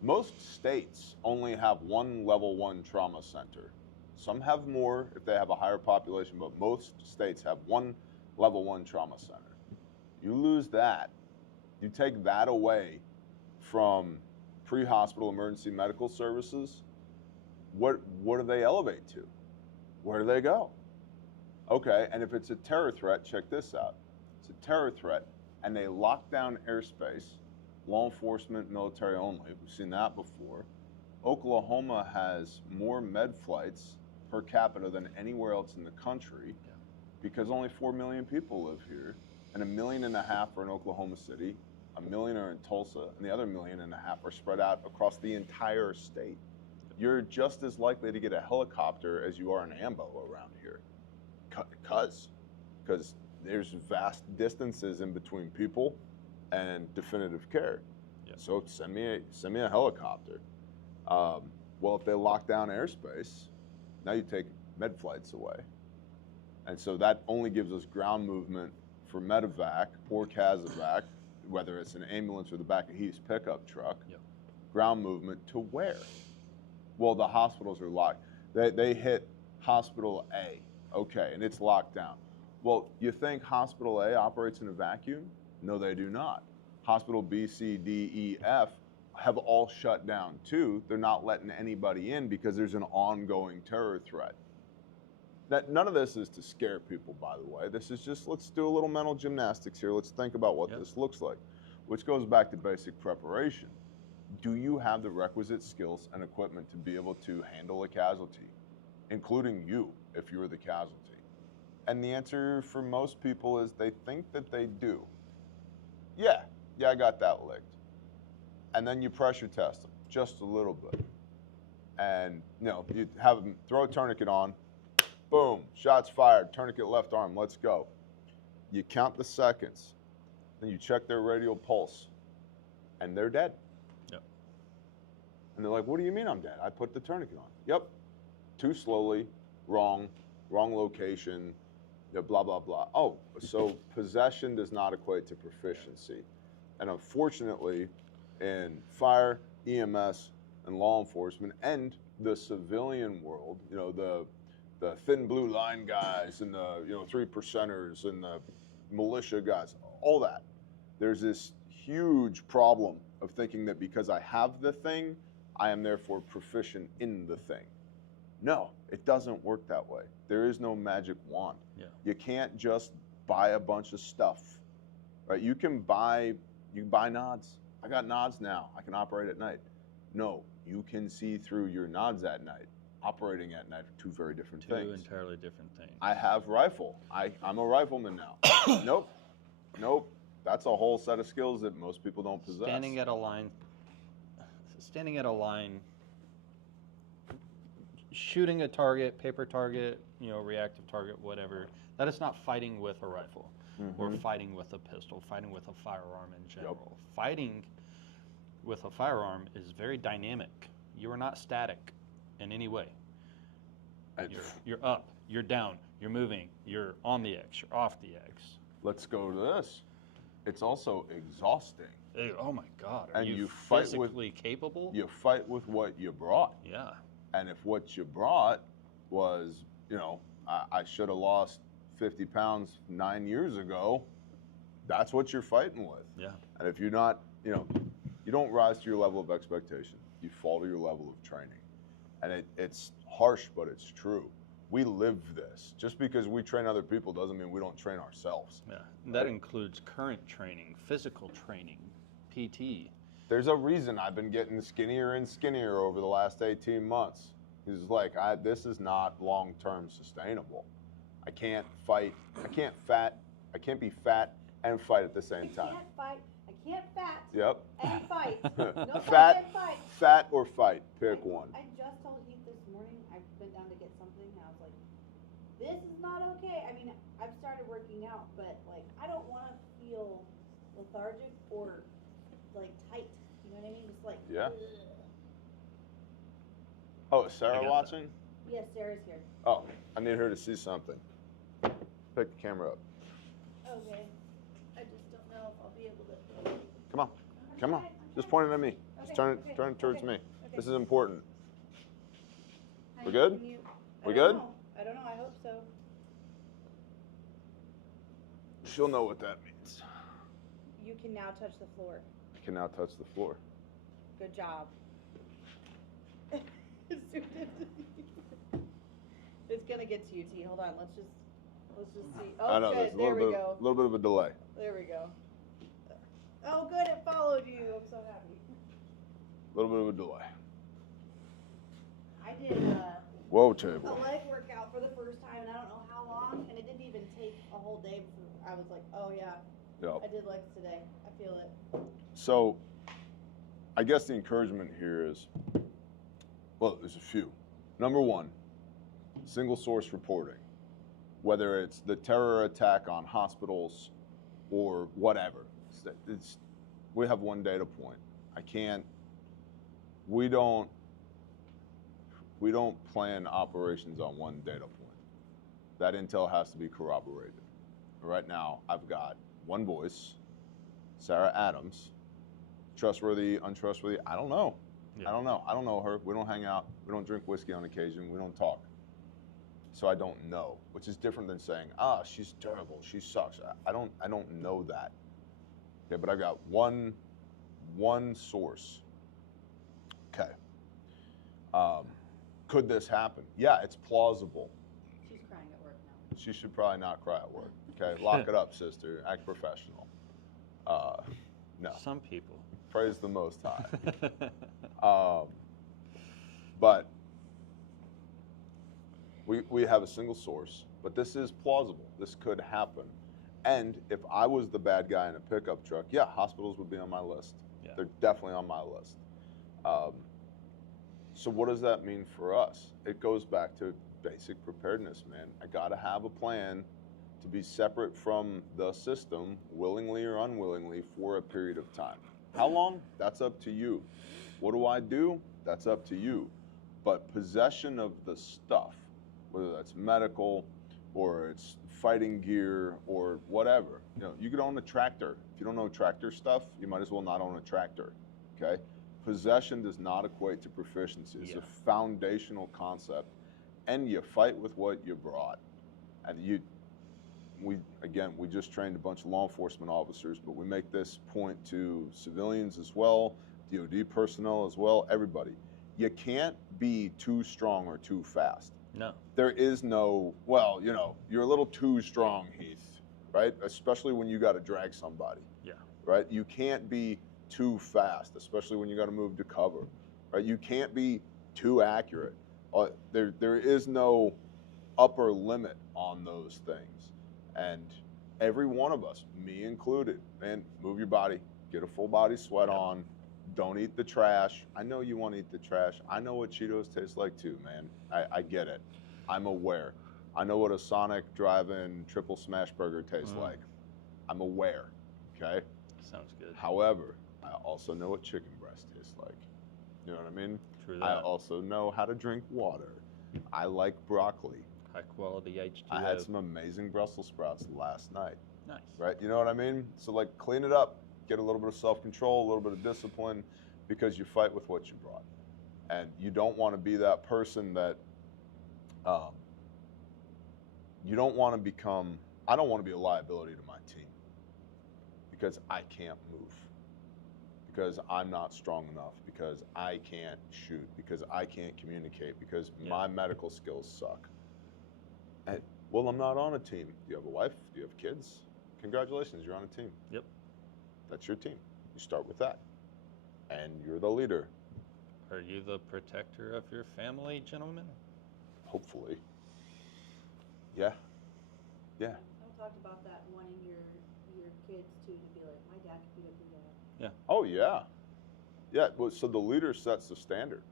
most states only have one level 1 trauma center. Some have more if they have a higher population, but most states have one level 1 trauma center. You lose that, you take that away from pre-hospital emergency medical services, what do they elevate to? Where do they go? Okay, and if it's a terror threat, check this out. It's a terror threat, and they lock down airspace, law enforcement, military only. We've seen that before. Oklahoma has more med flights per capita than anywhere else in the country because only 4 million people live here, and 1.5 million are in Oklahoma City, 1 million are in Tulsa, and the other 1.5 million are spread out across the entire state. You're just as likely to get a helicopter as you are an ambo around here. Because there's vast distances in between people and definitive care. Yep. So send me a helicopter. Well, if they lock down airspace, now you take med flights away. And so that only gives us ground movement for medevac or casevac, whether it's an ambulance or the back of Heath's pickup truck. Yep. Ground movement to where? Well, the hospitals are locked. They hit Hospital A, okay, and it's locked down. Well, you think Hospital A operates in a vacuum? No, they do not. Hospital B, C, D, E, F have all shut down too. They're not letting anybody in because there's an ongoing terror threat. None of this is to scare people, by the way. This is just, let's do a little mental gymnastics here. Let's think about what this looks like, which goes back to basic preparation. Do you have the requisite skills and equipment to be able to handle a casualty, including you, if you're the casualty? And the answer for most people is they think that they do. Yeah, I got that licked. And then you pressure test them just a little bit. And you have them throw a tourniquet on, boom, shots fired, tourniquet left arm, let's go. You count the seconds, then you check their radial pulse, and they're dead. Yep. And they're like, what do you mean I'm dead? I put the tourniquet on. Yep, too slowly, wrong location, blah, blah, blah. Oh, so possession does not equate to proficiency. And unfortunately, in fire, EMS, and law enforcement, and the civilian world, the thin blue line guys and the 3%ers and the militia guys, all that, there's this huge problem of thinking that because I have the thing, I am therefore proficient in the thing. No, it doesn't work that way. There is no magic wand. Yeah. You can't just buy a bunch of stuff, right? You can buy nods. I got nods now. I can operate at night. No, you can see through your nods at night. Operating at night are two very different things. Two entirely different things. I have rifle. I'm a rifleman now. Nope. That's a whole set of skills that most people don't possess. Standing at a line, shooting a target, paper target, reactive target, whatever. That is not fighting with a rifle or fighting with a pistol, fighting with a firearm in general. Yep. Fighting with a firearm is very dynamic. You are not static in any way. You're up, you're down, you're moving, you're on the X, you're off the X. Let's go to this. It's also exhausting. Oh my God, are and you fight physically capable? You fight with what you brought. Yeah. And if what you brought was, I should have lost 50 pounds 9 years ago, that's what you're fighting with. Yeah. And if you're not, you don't rise to your level of expectation. You fall to your level of training. And it's harsh, but it's true. We live this. Just because we train other people doesn't mean we don't train ourselves. Yeah. And that includes current training, physical training, PT. There's a reason I've been getting skinnier and skinnier over the last 18 months. He's like, this is not long-term sustainable. I can't be fat and fight at the same time. I can't fat Yep. and fight. No Fat and fight. Fat or fight, pick one. I just told Heath this morning, I went down to get something, and I was like, this is not okay. I mean, I've started working out, but, I don't want to feel lethargic or, tight. You know what I mean? Just Yeah. Ugh. Oh, is Sarah watching? Yes, Sarah's here. Oh, I need her to see something. Pick the camera up. Okay. I just don't know if I'll be able to. Come on. Just point it at me. Just turn it towards me. Okay. This is important. Honey, We good? We good? I don't know. I hope so. She'll know what that means. You can now touch the floor. I can now touch the floor. Good job. It's gonna get to you, T. Hold on. Let's just see. Oh, I know, good. there's a There we little go. bit of a delay. There we go. Oh, good. It followed you. I'm so happy. A little bit of a delay. I did Whoa, a table. leg workout for the first time, and I don't know how long, and it didn't even take a whole day before I was like, oh yeah, Yep. I did legs today. I feel it. So, I guess the encouragement here is, well, there's a few. Number one, single source reporting. Whether it's the terror attack on hospitals or whatever. We have one data point. We don't plan operations on one data point. That intel has to be corroborated. Right now, I've got one voice, Sarah Adams. Trustworthy, untrustworthy, I don't know. Yeah. I don't know her. We don't hang out. We don't drink whiskey on occasion. We don't talk. so I don't know, which is different than saying, she's terrible, she sucks. I don't know that. Okay, but I've got one source. Okay. Could this happen? Yeah, it's plausible. She's crying at work now. She should probably not cry at work. Okay, lock it up, sister. Act professional. No. Some people. Praise the Most High. But we have a single source, but this is plausible. This could happen. And if I was the bad guy in a pickup truck, yeah, hospitals would be on my list. Yeah. They're definitely on my list. So what does that mean for us? It goes back to basic preparedness, man. I got to have a plan to be separate from the system, willingly or unwillingly, for a period of time. How long? That's up to you. What do I do? That's up to you. But possession of the stuff, whether that's medical or it's fighting gear or whatever, you could own a tractor. If you don't know tractor stuff, you might as well not own a tractor, okay? Possession does not equate to proficiency. It's a foundational concept, and you fight with what you brought. And we just trained a bunch of law enforcement officers, but we make this point to civilians as well, DOD personnel as well, everybody. You can't be too strong or too fast. No. There is no, you're a little too strong, Heath, right? Especially when you got to drag somebody. Yeah. Right? You can't be too fast, especially when you got to move to cover. Right? You can't be too accurate. There is no upper limit on those things. And every one of us, me included, man, move your body, get a full body sweat on, don't eat the trash. I know you want to eat the trash. I know what Cheetos taste like too, man. I get it. I'm aware. I know what a Sonic drive-in triple smash burger tastes like. I'm aware, okay? Sounds good. However, I also know what chicken breast tastes like. You know what I mean? True I that. also know how to drink water. I like broccoli. High quality H2O. I had some amazing Brussels sprouts last night. Nice. Right? You know what I mean? So like clean it up, get a little bit of self-control, a little bit of discipline, because you fight with what you brought. And you don't want to be that person that you don't want to become, I don't want to be a liability to my team because I can't move, because I'm not strong enough, because I can't shoot, because I can't communicate, because my medical skills suck. And, well, I'm not on a team. Do you have a wife? Do you have kids? Congratulations, you're on a team. Yep. That's your team. You start with that. And you're the leader. Are you the protector of your family, gentlemen? Hopefully. Yeah. Yeah. I've talked about that, wanting your kids to be like, my dad could beat up your dad. Yeah. Oh, yeah. Yeah, well, so the leader sets the standard,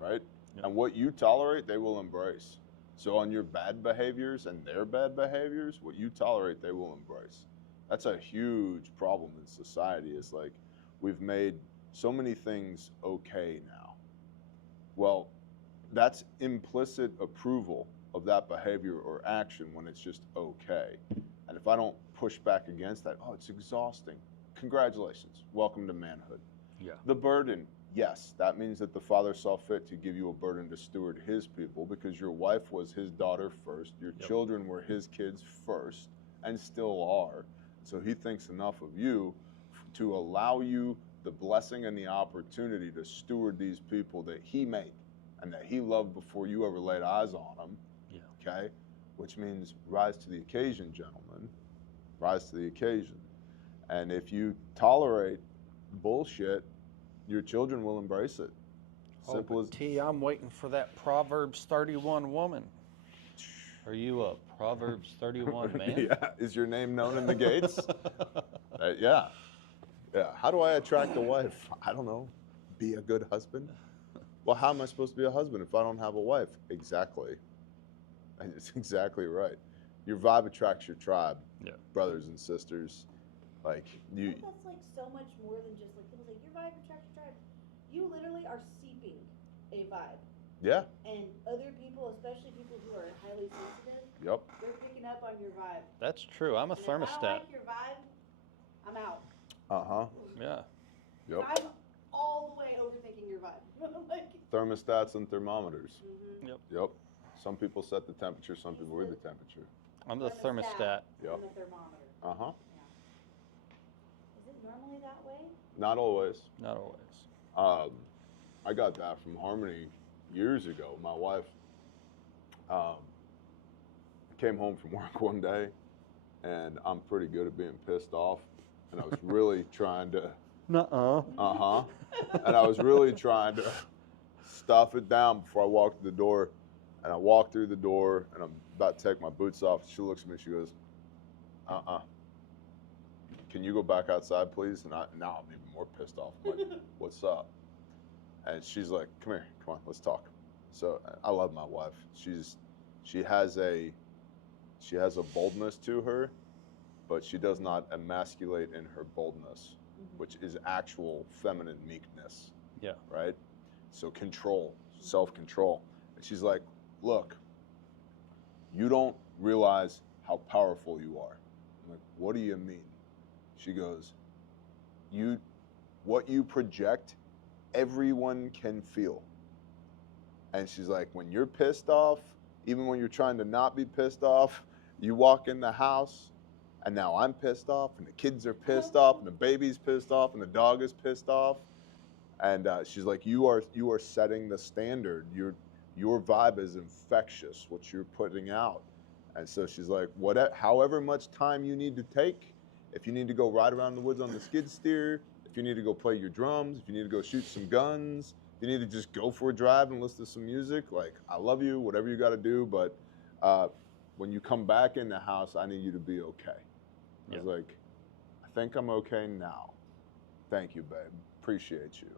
right? Yep. And what you tolerate, they will embrace. So on your bad behaviors and their bad behaviors, what you tolerate, they will embrace. That's a huge problem in society. It's like we've made so many things okay now. Well, that's implicit approval of that behavior or action when it's just okay. And if I don't push back against that, it's exhausting. Congratulations. Welcome to manhood. Yeah. The burden, yes, that means that the Father saw fit to give you a burden to steward his people because your wife was his daughter first, your children were his kids first, and still are. So he thinks enough of you to allow you the blessing and the opportunity to steward these people that he made and that he loved before you ever laid eyes on them. Yeah. Okay? Which means rise to the occasion, gentlemen. Rise to the occasion. And if you tolerate bullshit, your children will embrace it. Simple as T, I'm waiting for that Proverbs 31 woman. Are you a Proverbs 31 man? Yeah. Is your name known in the gates? Yeah. Yeah. How do I attract a wife? I don't know. Be a good husband? Well, how am I supposed to be a husband if I don't have a wife? Exactly. It's exactly right. Your vibe attracts your tribe, brothers and sisters. Like you. That's like so much more than just like people say your vibe attracts your tribe. You literally are seeping a vibe. Yeah. And other people, especially people who are highly sensitive, they're picking up on your vibe. That's true. I'm a And thermostat. If I don't like your vibe, I'm out. Yeah. Yep. I'm all the way overthinking your vibe. Thermostats and thermometers. Mm-hmm. Yep. Yep. Some people set the temperature, some people read the temperature. I'm the thermostat. Yep. And the thermometer. Uh-huh. Yeah. Is it normally that way? Not always. Not always. I got that from Harmony years ago. My wife came home from work one day, and I'm pretty good at being pissed off, and I was really trying to, Nuh-uh. and I was really trying to stuff it down before I walked through the door, and I walked through the door, and I'm about to take my boots off. She looks at me, she goes, can you go back outside, please? And now I'm even more pissed off. I'm like, what's up? And she's like, come here, come on, let's talk. So I love my wife. She has a boldness to her, but she does not emasculate in her boldness, which is actual feminine meekness. Yeah. Right? So control, self-control. And she's like, look, you don't realize how powerful you are. I'm like, what do you mean? She goes, what you project, everyone can feel. And she's like, when you're pissed off, even when you're trying to not be pissed off, you walk in the house, and now I'm pissed off, and the kids are pissed off, and the baby's pissed off, and the dog is pissed off. And she's like, you are setting the standard. Your vibe is infectious, what you're putting out. And so she's like, however much time you need to take, if you need to go ride around the woods on the skid steer, if you need to go play your drums, if you need to go shoot some guns, if you need to just go for a drive and listen to some music, like, I love you, whatever you got to do, but when you come back in the house, I need you to be okay. I was like, I think I'm okay now. Thank you, babe. Appreciate you.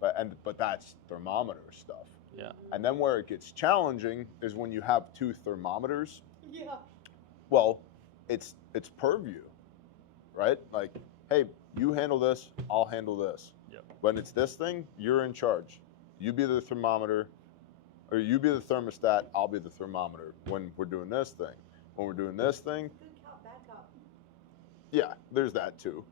But that's thermometer stuff. Yeah. And then where it gets challenging is when you have two thermometers. Yeah. Well, it's purview, right? Like, hey, you handle this, I'll handle this. Yep. When it's this thing, you're in charge. You be the thermometer, or you be the thermostat, I'll be the thermometer when we're doing this thing. When we're doing this thing, Good cop, bad cop. yeah, there's that too.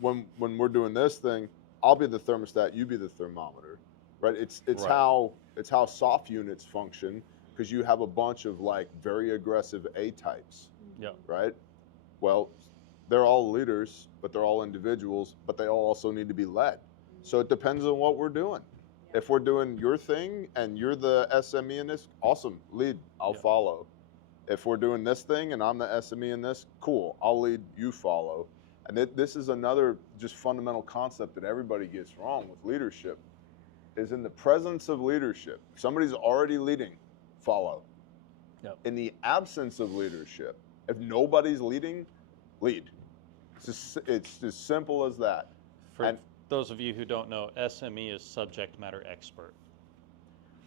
When we're doing this thing, I'll be the thermostat, you be the thermometer, right? It's Right. how soft units function, because you have a bunch of like very aggressive A types, Yep. right? Well, they're all leaders, but they're all individuals, but they all also need to be led. So it depends on what we're doing. If we're doing your thing and you're the SME in this, awesome, lead, I'll follow. If we're doing this thing and I'm the SME in this, cool, I'll lead, you follow. And this is another just fundamental concept that everybody gets wrong with leadership, is in the presence of leadership, if somebody's already leading, follow. Yep. In the absence of leadership, if nobody's leading, lead. It's as simple as that. For those of you who don't know, SME is subject matter expert.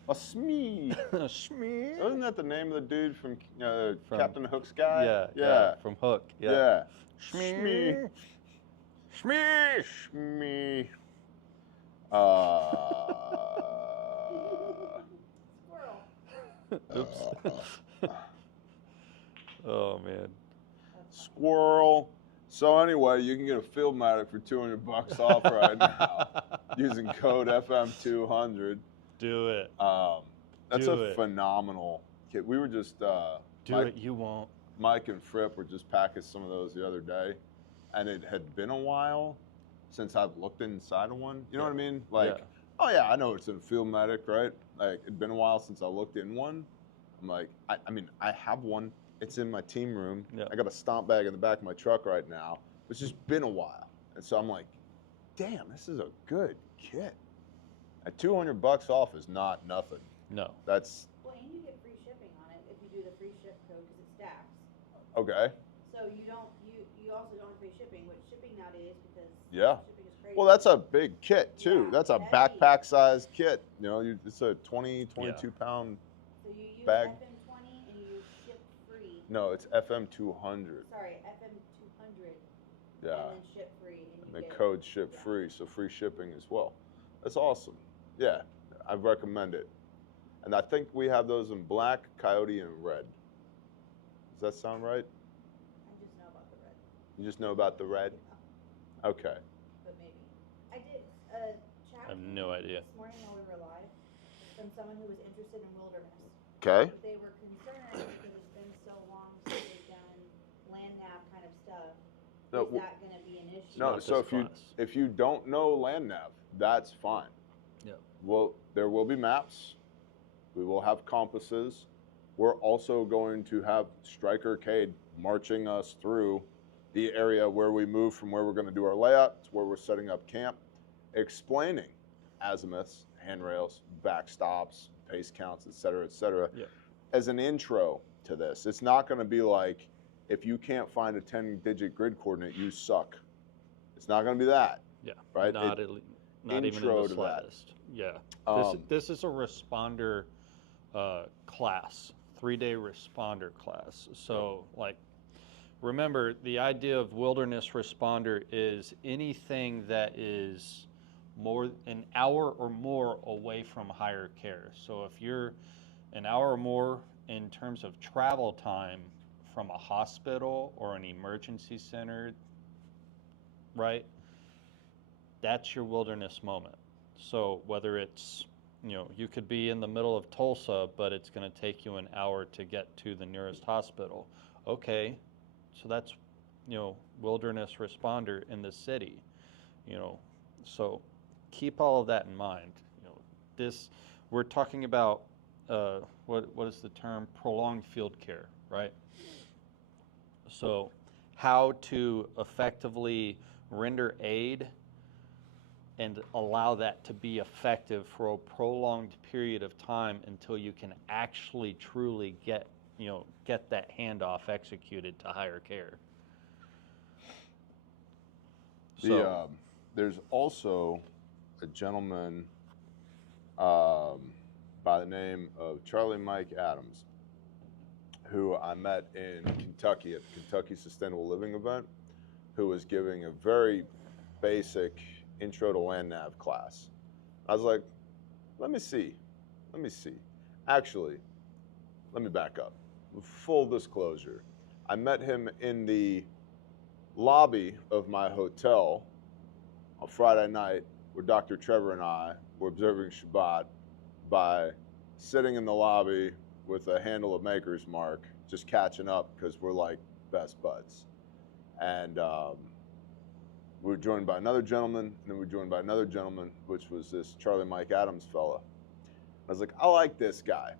A SME. SME. Wasn't that the name of the dude from Captain Hook's guy? Yeah. From Hook. Yeah. SME. SME. SME. Squirrel. Oops. Oh man. Squirrel. So anyway, you can get a Fieldmatic for $200 off right now using code FM200. Do it. That's Do a it. phenomenal kit. We were just Do it. You won't. Mike and Fripp were just packing some of those the other day, and it had been a while since I've looked inside of one. You know what I mean? Like, oh yeah, I know it's in a Fieldmatic, right? Like, it'd been a while since I looked in one. I'm like, I mean, I have one. It's in my team room. Yeah. I got a stomp bag in the back of my truck right now. It's just been a while. And so I'm like, damn, this is a good kit. At $200 off is not nothing. No. That's Well, and you get free shipping on it if you do the free ship code because it stacks. okay. So you also don't have free shipping, which shipping nowadays because Yeah. shipping is crazy. Well, that's a big kit too. Yeah, That's a heavy. backpack size kit. You know, it's a 22 pound. So you use bag. FM20 and you use ship free. No, it's FM200. Sorry, FM200. Yeah. And then ship free. And the code ship free, so free shipping as well. That's awesome. Yeah, I recommend it. And I think we have those in black, coyote, and red. Does that sound right? I just know about the red. You just know about the red? Okay. But maybe. I did a chat I have no idea. this morning while we were live from someone who was interested in wilderness. Okay. But they were concerned because it's been so long since they've done land nav kind of stuff. No, Is that going to be an issue? No, Not so this if you don't know land nav, that's fine. Yep. Well, there will be maps. We will have compasses. We're also going to have Striker Cade marching us through the area where we move from where we're going to do our layout to where we're setting up camp, explaining azimuths, handrails, backstops, pace counts, et cetera, Yep. as an intro to this. It's not going to be like, if you can't find a 10-digit grid coordinate, you suck. It's not going to be that. Yeah. Right? Not even in intro the to that. slightest. Yeah. Um, This is a responder class, 3-day responder class. So like, remember the idea of wilderness responder is anything that is more an hour or more away from higher care. So if you're an hour or more in terms of travel time from a hospital or an emergency center, right? That's your wilderness moment. So whether it's, you could be in the middle of Tulsa, but it's going to take you an hour to get to the nearest hospital. Okay, so that's, wilderness responder in the city, so keep all of that in mind. We're talking about, what is the term? Prolonged field care, right? So how to effectively render aid and allow that to be effective for a prolonged period of time until you can actually truly get that handoff executed to higher care. So there's also a gentleman by the name of Charlie Mike Adams, who I met in Kentucky at the Kentucky Sustainable Living event, who was giving a very basic intro to land nav class. I was like, let me see. Actually, let me back up. Full disclosure, I met him in the lobby of my hotel on Friday night, where Dr. Trevor and I were observing Shabbat by sitting in the lobby with a handle of Maker's Mark, just catching up because we're like best buds. And we were joined by another gentleman, and then we were joined by another gentleman, which was this Charlie Mike Adams fella. I was like, I like this guy.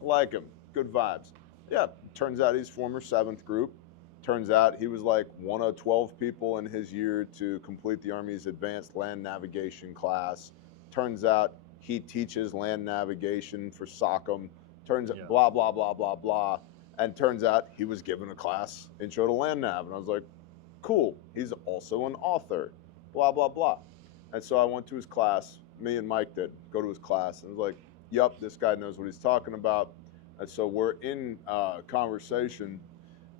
I like him. Good vibes. Yeah, turns out he's former 7th group. Turns out he was like one of 12 people in his year to complete the Army's advanced land navigation class. Turns out he teaches land navigation for SOCM. Turns out blah, blah, blah, blah, blah. And turns out he was given a class, Intro to Land Nav. And I was like, cool. He's also an author, blah, blah, blah. And so I went to his class. Me and Mike did go to his class. And I was like, yup, this guy knows what he's talking about. And so we're in conversation.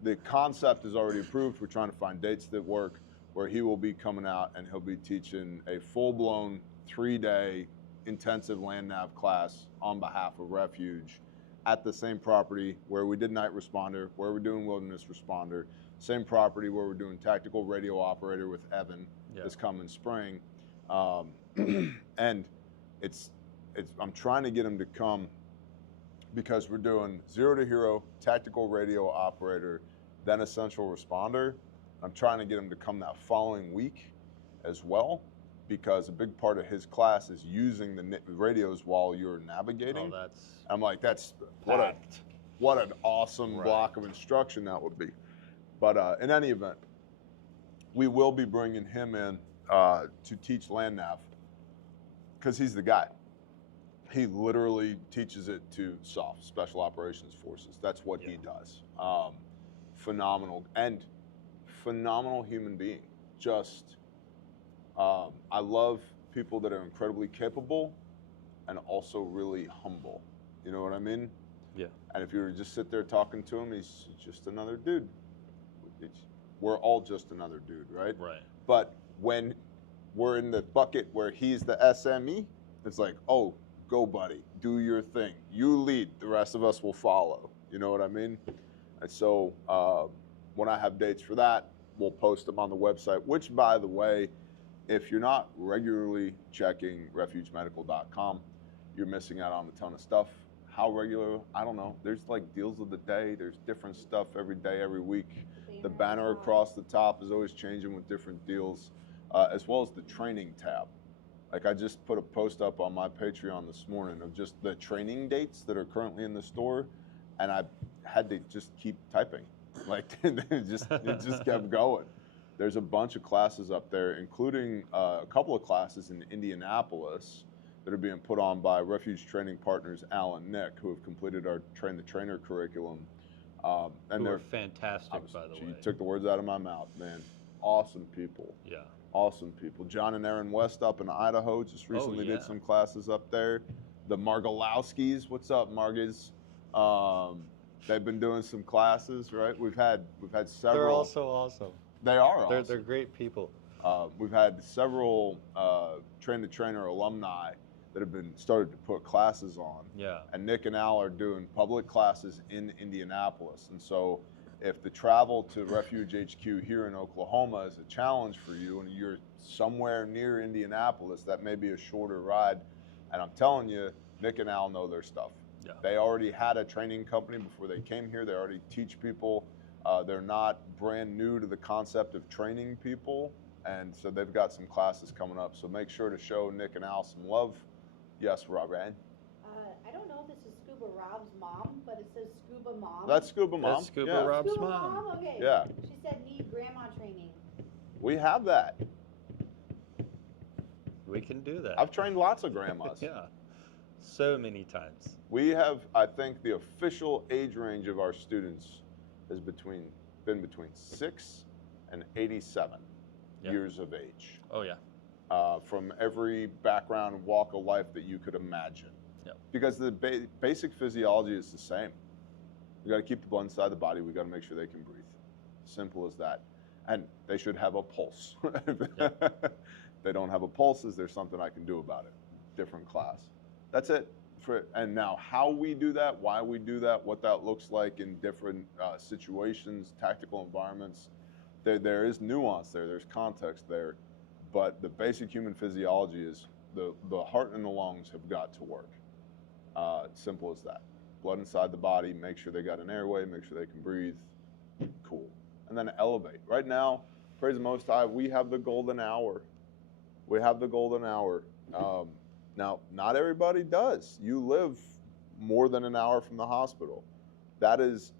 The concept is already approved. We're trying to find dates that work, where he will be coming out and he'll be teaching a full-blown 3-day intensive land nav class on behalf of Refuge at the same property where we did night responder, where we're doing wilderness responder, same property where we're doing tactical radio operator with Evan this coming spring. And it's I'm trying to get him to come because we're doing 0 to hero, tactical radio operator, then essential responder. I'm trying to get him to come that following week as well, because a big part of his class is using the radios while you're navigating. Oh, that's I'm like, that's packed. what an awesome block of instruction that would be. But in any event, we will be bringing him in to teach land nav, because he's the guy. He literally teaches it to SOF, Special Operations Forces. That's what he does. Phenomenal human being. Just, I love people that are incredibly capable and also really humble. You know what I mean? Yeah. And if you were to just sit there talking to him, he's just another dude. We're all just another dude, right? Right. But when we're in the bucket where he's the SME, it's like, oh, go buddy, do your thing. You lead, the rest of us will follow. You know what I mean? And so when I have dates for that, we'll post them on the website, which, by the way, if you're not regularly checking refugemedical.com, you're missing out on a ton of stuff. how regular, I don't know. There's like deals of the day. There's different stuff every day, every week. The banner across the top is always changing with different deals, as well as the training tab. Like I just put a post up on my Patreon this morning of just the training dates that are currently in the store, and I had to just keep typing. Like it just kept going. There's a bunch of classes up there, including a couple of classes in Indianapolis that are being put on by Refuge Training Partners Al and Nick, who have completed our Train the Trainer curriculum. And they're fantastic, by the way. You took the words out of my mouth, man. Awesome people. Yeah. Awesome people. John and Aaron West up in Idaho just recently did some classes up there. The Margolowskis, what's up, Margies? They've been doing some classes, right? We've had several. They're also awesome. They are awesome. They're great people. We've had several Train the Trainer alumni that have been started to put classes on. Yeah. And Nick and Al are doing public classes in Indianapolis. And so if the travel to Refuge HQ here in Oklahoma is a challenge for you and you're somewhere near Indianapolis, that may be a shorter ride. And I'm telling you, Nick and Al know their stuff. Yeah. They already had a training company before they came here. They already teach people. They're not brand new to the concept of training people. And so they've got some classes coming up. So make sure to show Nick and Al some love. Yes, Robin. I don't know if this is Scuba Rob's mom, but it says Scuba Mom. That's Scuba Mom. That's Scuba Rob's Scuba mom. Okay. Yeah. She said need grandma training. We have that. We can do that. I've trained lots of grandmas. Yeah. So many times. We have, I think, the official age range of our students has been between 6 and 87 years of age. Oh, yeah. From every background, walk of life that you could imagine. Yep. Because the basic physiology is the same. We got to keep the blood inside the body. We got to make sure they can breathe. Simple as that. And they should have a pulse. If they don't have a pulse, is there something I can do about it? Different class. That's it. And now how we do that, why we do that, what that looks like in different situations, tactical environments, there is nuance there, there's context there, but the basic human physiology is the heart and the lungs have got to work. Simple as that. Blood inside the body, make sure they got an airway, make sure they can breathe, cool. And then elevate. Right now, praise the Most High, we have the golden hour. We have the golden hour. Now, not everybody does. You live more than an hour from the hospital. That is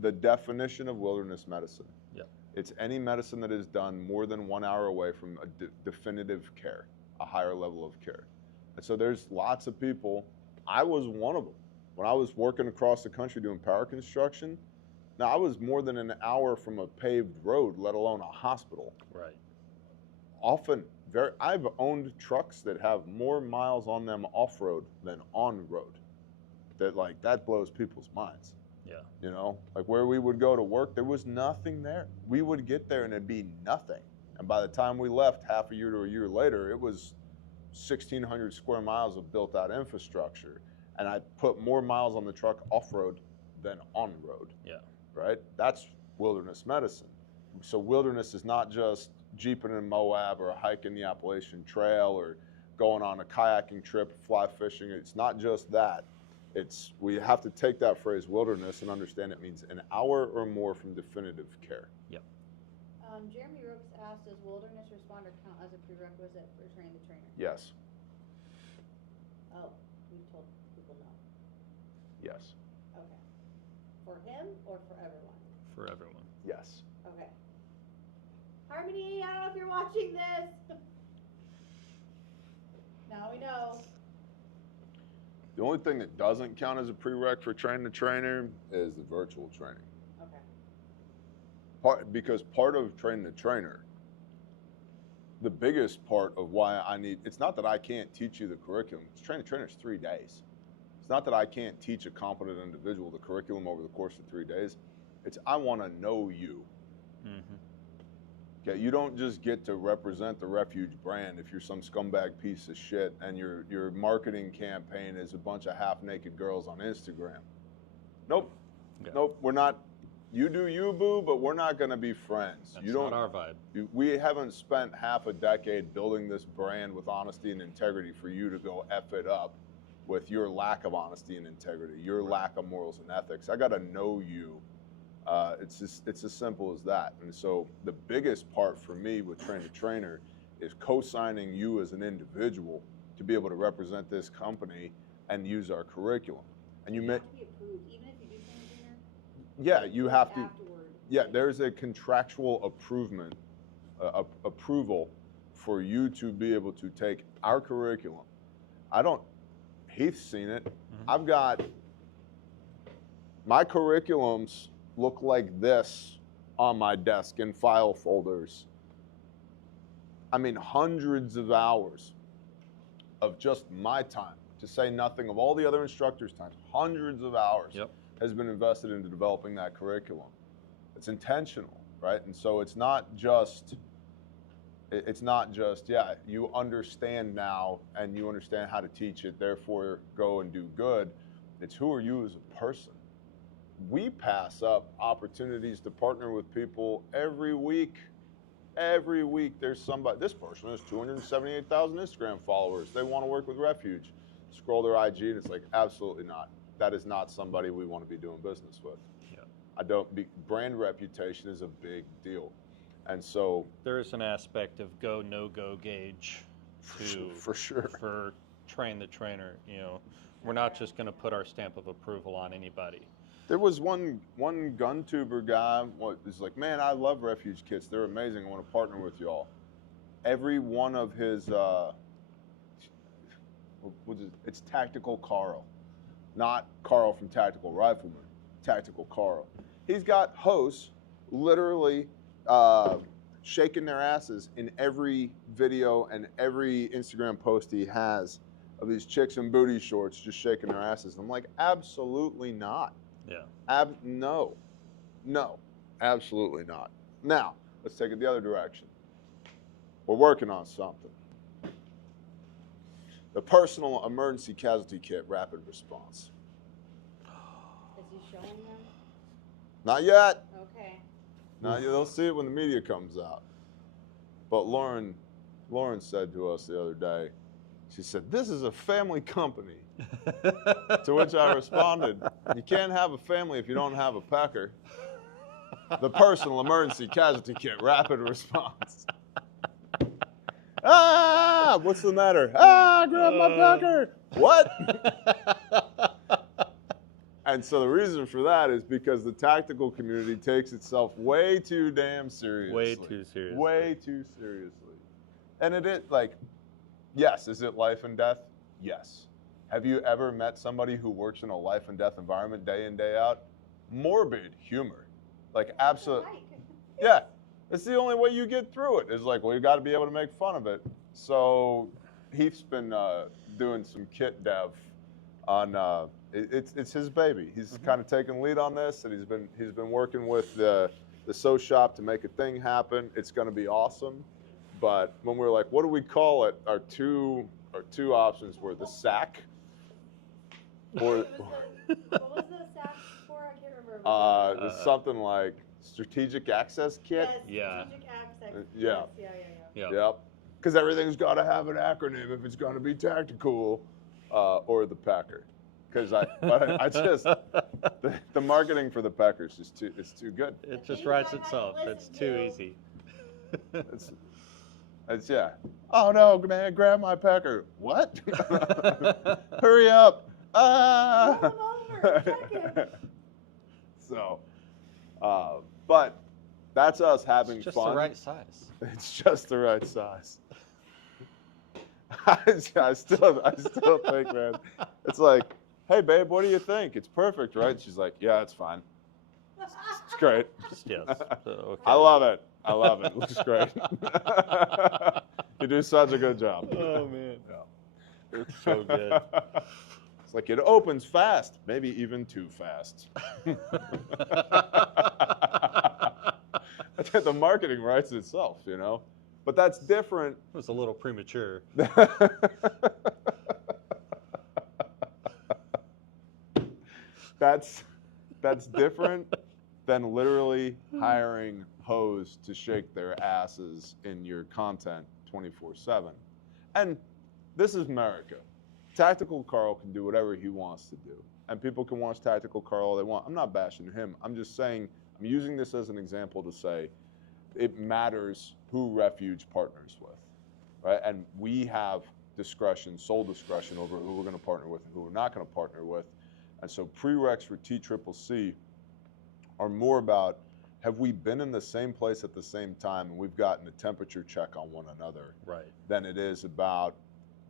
the definition of wilderness medicine. Yep. It's any medicine that is done more than 1 hour away from a definitive care, a higher level of care. And so there's lots of people. I was one of them. When I was working across the country doing power construction, now I was more than an hour from a paved road, let alone a hospital. Right. Often, I've owned trucks that have more miles on them off-road than on-road. That blows people's minds. Yeah. You know, like where we would go to work, there was nothing there. We would get there and it'd be nothing. And by the time we left, half a year to a year later, it was 1,600 square miles of built-out infrastructure. And I put more miles on the truck off-road than on-road. Yeah. Right? That's wilderness medicine. So wilderness is not just jeeping in Moab or hiking the Appalachian Trail or going on a kayaking trip, fly fishing. It's not just that. We have to take that phrase wilderness and understand it means an hour or more from definitive care. Yep. Jeremy Rooks asked, does wilderness responder count as a prerequisite for Train the Trainer? Yes. Oh, we told people no. Yes. Okay. For him or for everyone? For everyone. Yes. Okay. Harmony, I don't know if you're watching this. Now we know. The only thing that doesn't count as a prereq for Train the Trainer is the virtual training. Okay. Because part of Train the Trainer, the biggest part of why it's not that I can't teach you the curriculum. Train the Trainer is 3 days. It's not that I can't teach a competent individual the curriculum over the course of 3 days. It's I want to know you. Mm-hmm. Okay, you don't just get to represent the Refuge brand if you're some scumbag piece of shit and your marketing campaign is a bunch of half-naked girls on Instagram. Nope. Yeah. Nope, we're not. You do you, boo, but we're not going to be friends. That's not our vibe. We haven't spent half a decade building this brand with honesty and integrity for you to go F it up. with your lack of honesty and integrity, your lack of morals and ethics. I got to know you. It's as simple as that. And so the biggest part for me with Train the Trainer is co-signing you as an individual to be able to represent this company and use our curriculum. And you have to be approved, even if you do Train the Trainer. Yeah, you have to. Afterward. Yeah, there's a contractual approval for you to be able to take our curriculum. Heath's seen it. I've got, my curriculums look like this on my desk in file folders. I mean, hundreds of hours of just my time, to say nothing of all the other instructors' time. Hundreds of hours has been invested into developing that curriculum. It's intentional, right? And so it's not just, yeah, you understand now and you understand how to teach it, therefore go and do good. It's who are you as a person? We pass up opportunities to partner with people every week. Every week there's somebody, this person has 278,000 Instagram followers. They want to work with Refuge. Scroll their IG and it's like, absolutely not. That is not somebody we want to be doing business with. Brand reputation is a big deal. And so there is an aspect of go, no go gauge to, for sure. For Train the Trainer. You know, we're not just going to put our stamp of approval on anybody. There was one gun tuber guy was like, man, I love Refuge kits. They're amazing. I want to partner with y'all. Every one of his, it's Tactical Carl, not Carl from Tactical Rifleman, Tactical Carl. He's got hosts literally shaking their asses in every video and every Instagram post he has of these chicks in booty shorts just shaking their asses. And I'm like, absolutely not. Yeah. No, absolutely not. Now, let's take it the other direction. We're working on something. The Personal Emergency Casualty Kit Rapid Response. Is he showing them? Not yet. Okay. Now they'll see it when the media comes out. But Lauren said to us the other day, she said, this is a family company. To which I responded, you can't have a family if you don't have a pecker. The Personal Emergency Casualty Kit Rapid Response. Ah, what's the matter? Ah, grab my pecker. What? And so the reason for that is because the tactical community takes itself way too damn seriously. Way too seriously. Way too seriously. And it is like, yes, is it life and death? Yes. Have you ever met somebody who works in a life and death environment day in, day out? Morbid humor. Like absolutely. Yeah. It's the only way you get through it. It's like, well, you got to be able to make fun of it. So Heath's been doing some kit dev on, it's his baby. He's kind of taking lead on this, and he's been working with the sew shop to make a thing happen. It's going to be awesome. But when we were like, what do we call it? Our two options were the sack. Or what was the sack for? I can't remember. It was something like Strategic Access Kit. Yes, Yeah. Strategic access. Yeah. Yes, Yeah. Yep. Because everything's got to have an acronym if it's going to be tactical, or the Packer. Because I just the marketing for the Packers is too good. It just writes itself. It's too easy. It's yeah. Oh no, man, grab my Packer. What? Hurry up. Ah. Roll him over. Check him. So, but that's us having It's just fun. the right size. It's just the right size. I still think, man, it's like, hey babe, what do you think? It's perfect, right? She's like, yeah, it's fine. It's great. Yes. Okay. I love it. It looks great. You do such a good job. Oh man. Yeah. It's so good. It's like it opens fast, maybe even too fast. The marketing writes itself, you know? But that's different. It was a little premature. That's different than literally hiring hoes to shake their asses in your content 24/7. And this is America. Tactical Carl can do whatever he wants to do. And people can watch Tactical Carl all they want. I'm not bashing him. I'm just saying, I'm using this as an example to say it matters who Refuge partners with, right? And we have discretion, sole discretion over who we're going to partner with and who we're not going to partner with. And so prereqs for TCCC are more about, have we been in the same place at the same time and we've gotten a temperature check on one another, Right. than it is about,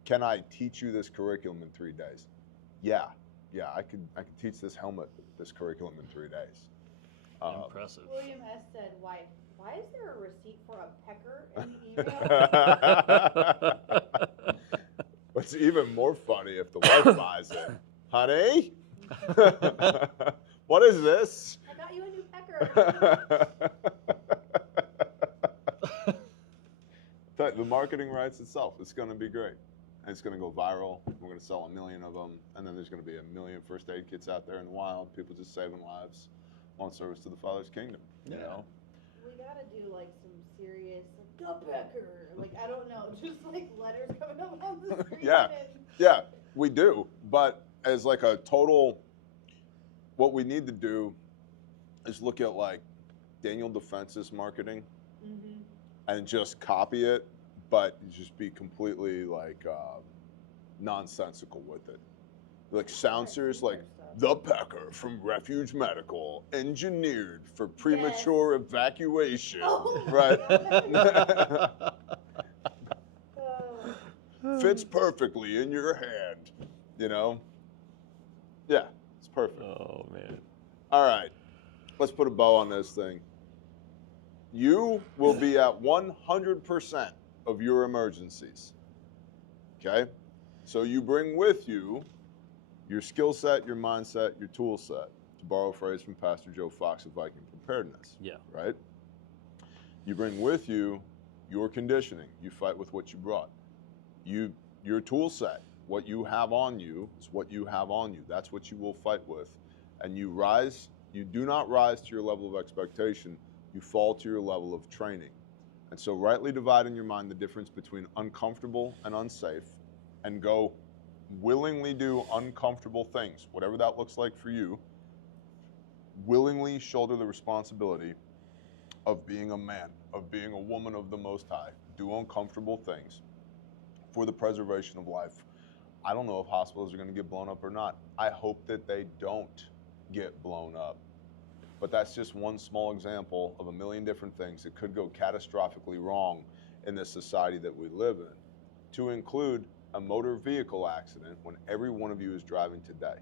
can I teach you this curriculum in 3 days? Yeah, I could teach this helmet, this curriculum in 3 days. Impressive. William S. said, why is there a receipt for a pecker in the email? What's even more funny if the wife buys it. Honey? What is this? I got you a new pecker. The marketing writes itself. It's going to be great. And it's going to go viral. We're going to sell 1 million of them. And then there's going to be 1 million first aid kits out there in the wild. People just saving lives on service to the Father's kingdom. Yeah. You know? We gotta do like some serious, like, the pecker. Like, I don't know, just like letters coming up on the screen. Yeah. Yeah, we do. But as like a total, what we need to do is look at like Daniel Defense's marketing and just copy it, but just be completely like nonsensical with it. Like sound serious, like the pecker from Refuge Medical, engineered for premature evacuation, Oh, right? Oh. Fits perfectly in your hand, you know? Yeah, it's perfect. Oh, man. All right, let's put a bow on this thing. You will be at 100% of your emergencies, okay? So you bring with you your skill set, your mindset, your tool set, to borrow a phrase from Pastor Joe Fox of Viking Preparedness. Yeah. Right? You bring with you your conditioning. You fight with what you brought. Your tool set, what you have on you is what you have on you. That's what you will fight with. And you do not rise to your level of expectation, you fall to your level of training. And so rightly divide in your mind the difference between uncomfortable and unsafe, and go willingly do uncomfortable things, whatever that looks like for you. Willingly shoulder the responsibility of being a man, of being a woman of the Most High. Do uncomfortable things for the preservation of life. I don't know if hospitals are going to get blown up or not. I hope that they don't get blown up. But that's just one small example of 1 million different things that could go catastrophically wrong in this society that we live in, to include a motor vehicle accident when every one of you is driving today.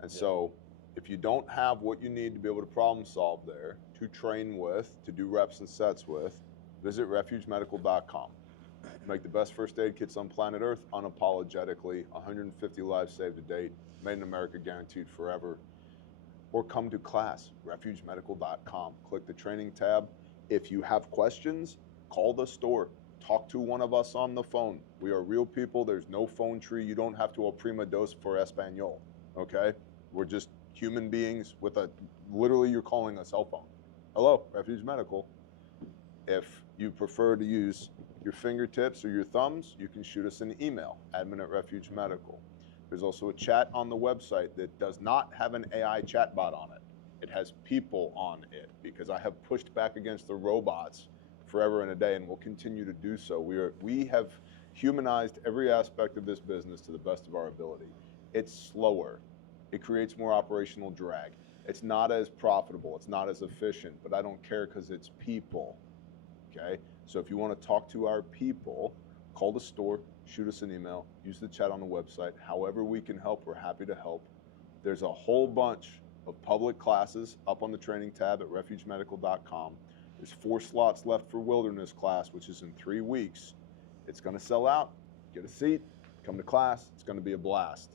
And so if you don't have what you need to be able to problem solve there, to train with, to do reps and sets with, visit refugemedical.com. Make the best first aid kits on planet Earth unapologetically, 150 lives saved to date, made in America, guaranteed forever. Or come to class, refugemedical.com. Click the training tab. If you have questions, call the store. Talk to one of us on the phone. We are real people. There's no phone tree. You don't have to a prima dose for Espanol, okay? We're just human beings with literally you're calling a cell phone. Hello, Refuge Medical. If you prefer to use your fingertips or your thumbs, you can shoot us an email, admin@Refuge Medical. There's also a chat on the website that does not have an AI chatbot on it. It has people on it, because I have pushed back against the robots forever and a day, and will continue to do so. We have humanized every aspect of this business to the best of our ability. It's slower. It creates more operational drag. It's not as profitable. It's not as efficient, but I don't care because it's people, okay? So if you want to talk to our people, call the store, shoot us an email, use the chat on the website. However we can help, we're happy to help. There's a whole bunch of public classes up on the training tab at refugemedical.com. There's 4 slots left for wilderness class, which is in 3 weeks. It's going to sell out. Get a seat, come to class. It's going to be a blast.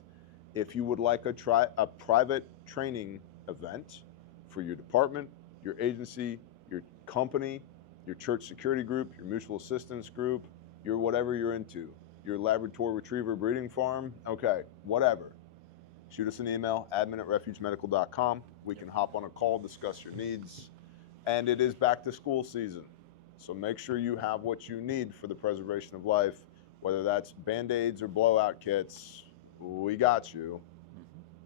If you would like a private training event for your department, your agency, your company, your church security group, your mutual assistance group, your whatever you're into, your Labrador Retriever breeding farm, okay, whatever. Shoot us an email, admin@refugemedical.com. We can hop on a call, discuss your needs. And it is back to school season. So make sure you have what you need for the preservation of life, whether that's Band-Aids or blowout kits, we got you.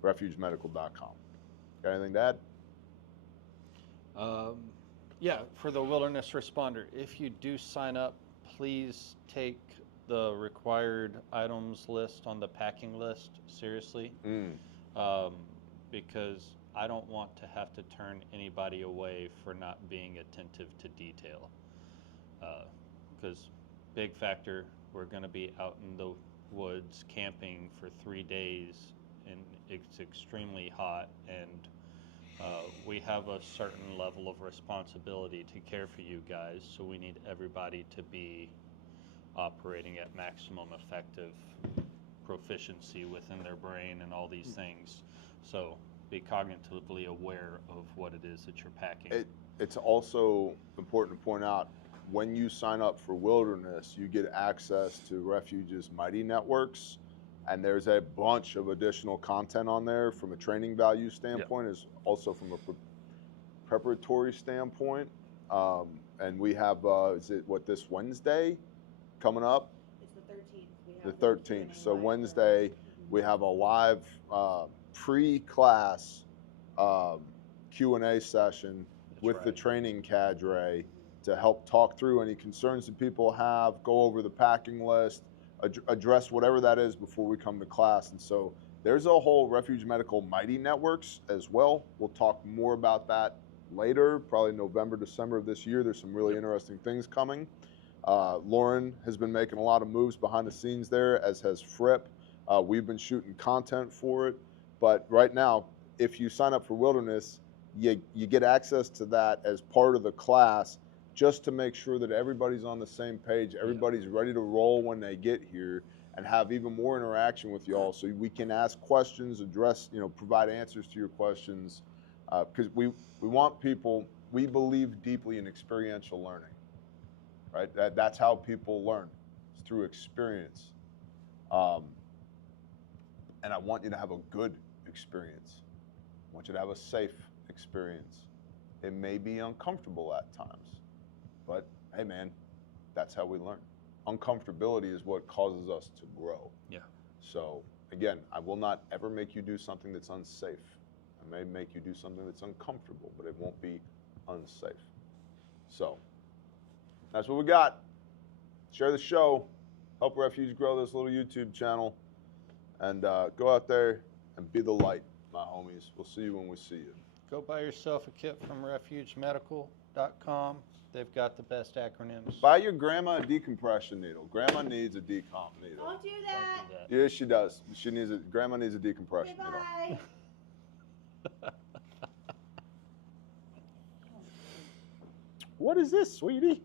RefugeMedical.com. Got anything to add? Yeah, for the wilderness responder, if you do sign up, please take the required items list on the packing list seriously, because I don't want to have to turn anybody away for not being attentive to detail. Because big factor, we're going to be out in the woods camping for 3 days, and it's extremely hot, and we have a certain level of responsibility to care for you guys, so we need everybody to be operating at maximum effective proficiency within their brain and all these things. So be cognitively aware of what it is that you're packing. It's also important to point out, when you sign up for Wilderness, you get access to Refuge's Mighty Networks, and there's a bunch of additional content on there from a training value standpoint, as also from a preparatory standpoint. And we have, is it this Wednesday coming up? It's the 13th. The 13th. So Wednesday, we have a live pre-class Q&A session with the training cadre to help talk through any concerns that people have, go over the packing list, address whatever that is before we come to class. And so there's a whole Refuge Medical Mighty Networks as well. We'll talk more about that later, probably November, December of this year. There's some really interesting things coming. Lauren has been making a lot of moves behind the scenes there, as has Fripp. We've been shooting content for it. But right now, if you sign up for Wilderness, you get access to that as part of the class, just to make sure that everybody's on the same page, everybody's ready to roll when they get here, and have even more interaction with y'all, so we can ask questions, address, provide answers to your questions, because we want people, we believe deeply in experiential learning, right? That's how people learn, it's through experience. And I want you to have a good experience. I want you to have a safe experience. It may be uncomfortable at times, but hey man, that's how we learn. Uncomfortability is what causes us to grow. Yeah. So again, I will not ever make you do something that's unsafe. I may make you do something that's uncomfortable, but it won't be unsafe. So that's what we got. Share the show. Help Refuge grow this little YouTube channel. And go out there and be the light, my homies. We'll see you when we see you. Go buy yourself a kit from refugemedical.com. They've got the best acronyms. Buy your grandma a decompression needle. Grandma needs a decomp needle. Don't do that. Don't do that. Yeah, she does. Grandma needs a decompression Okay, needle. bye. What is this, sweetie?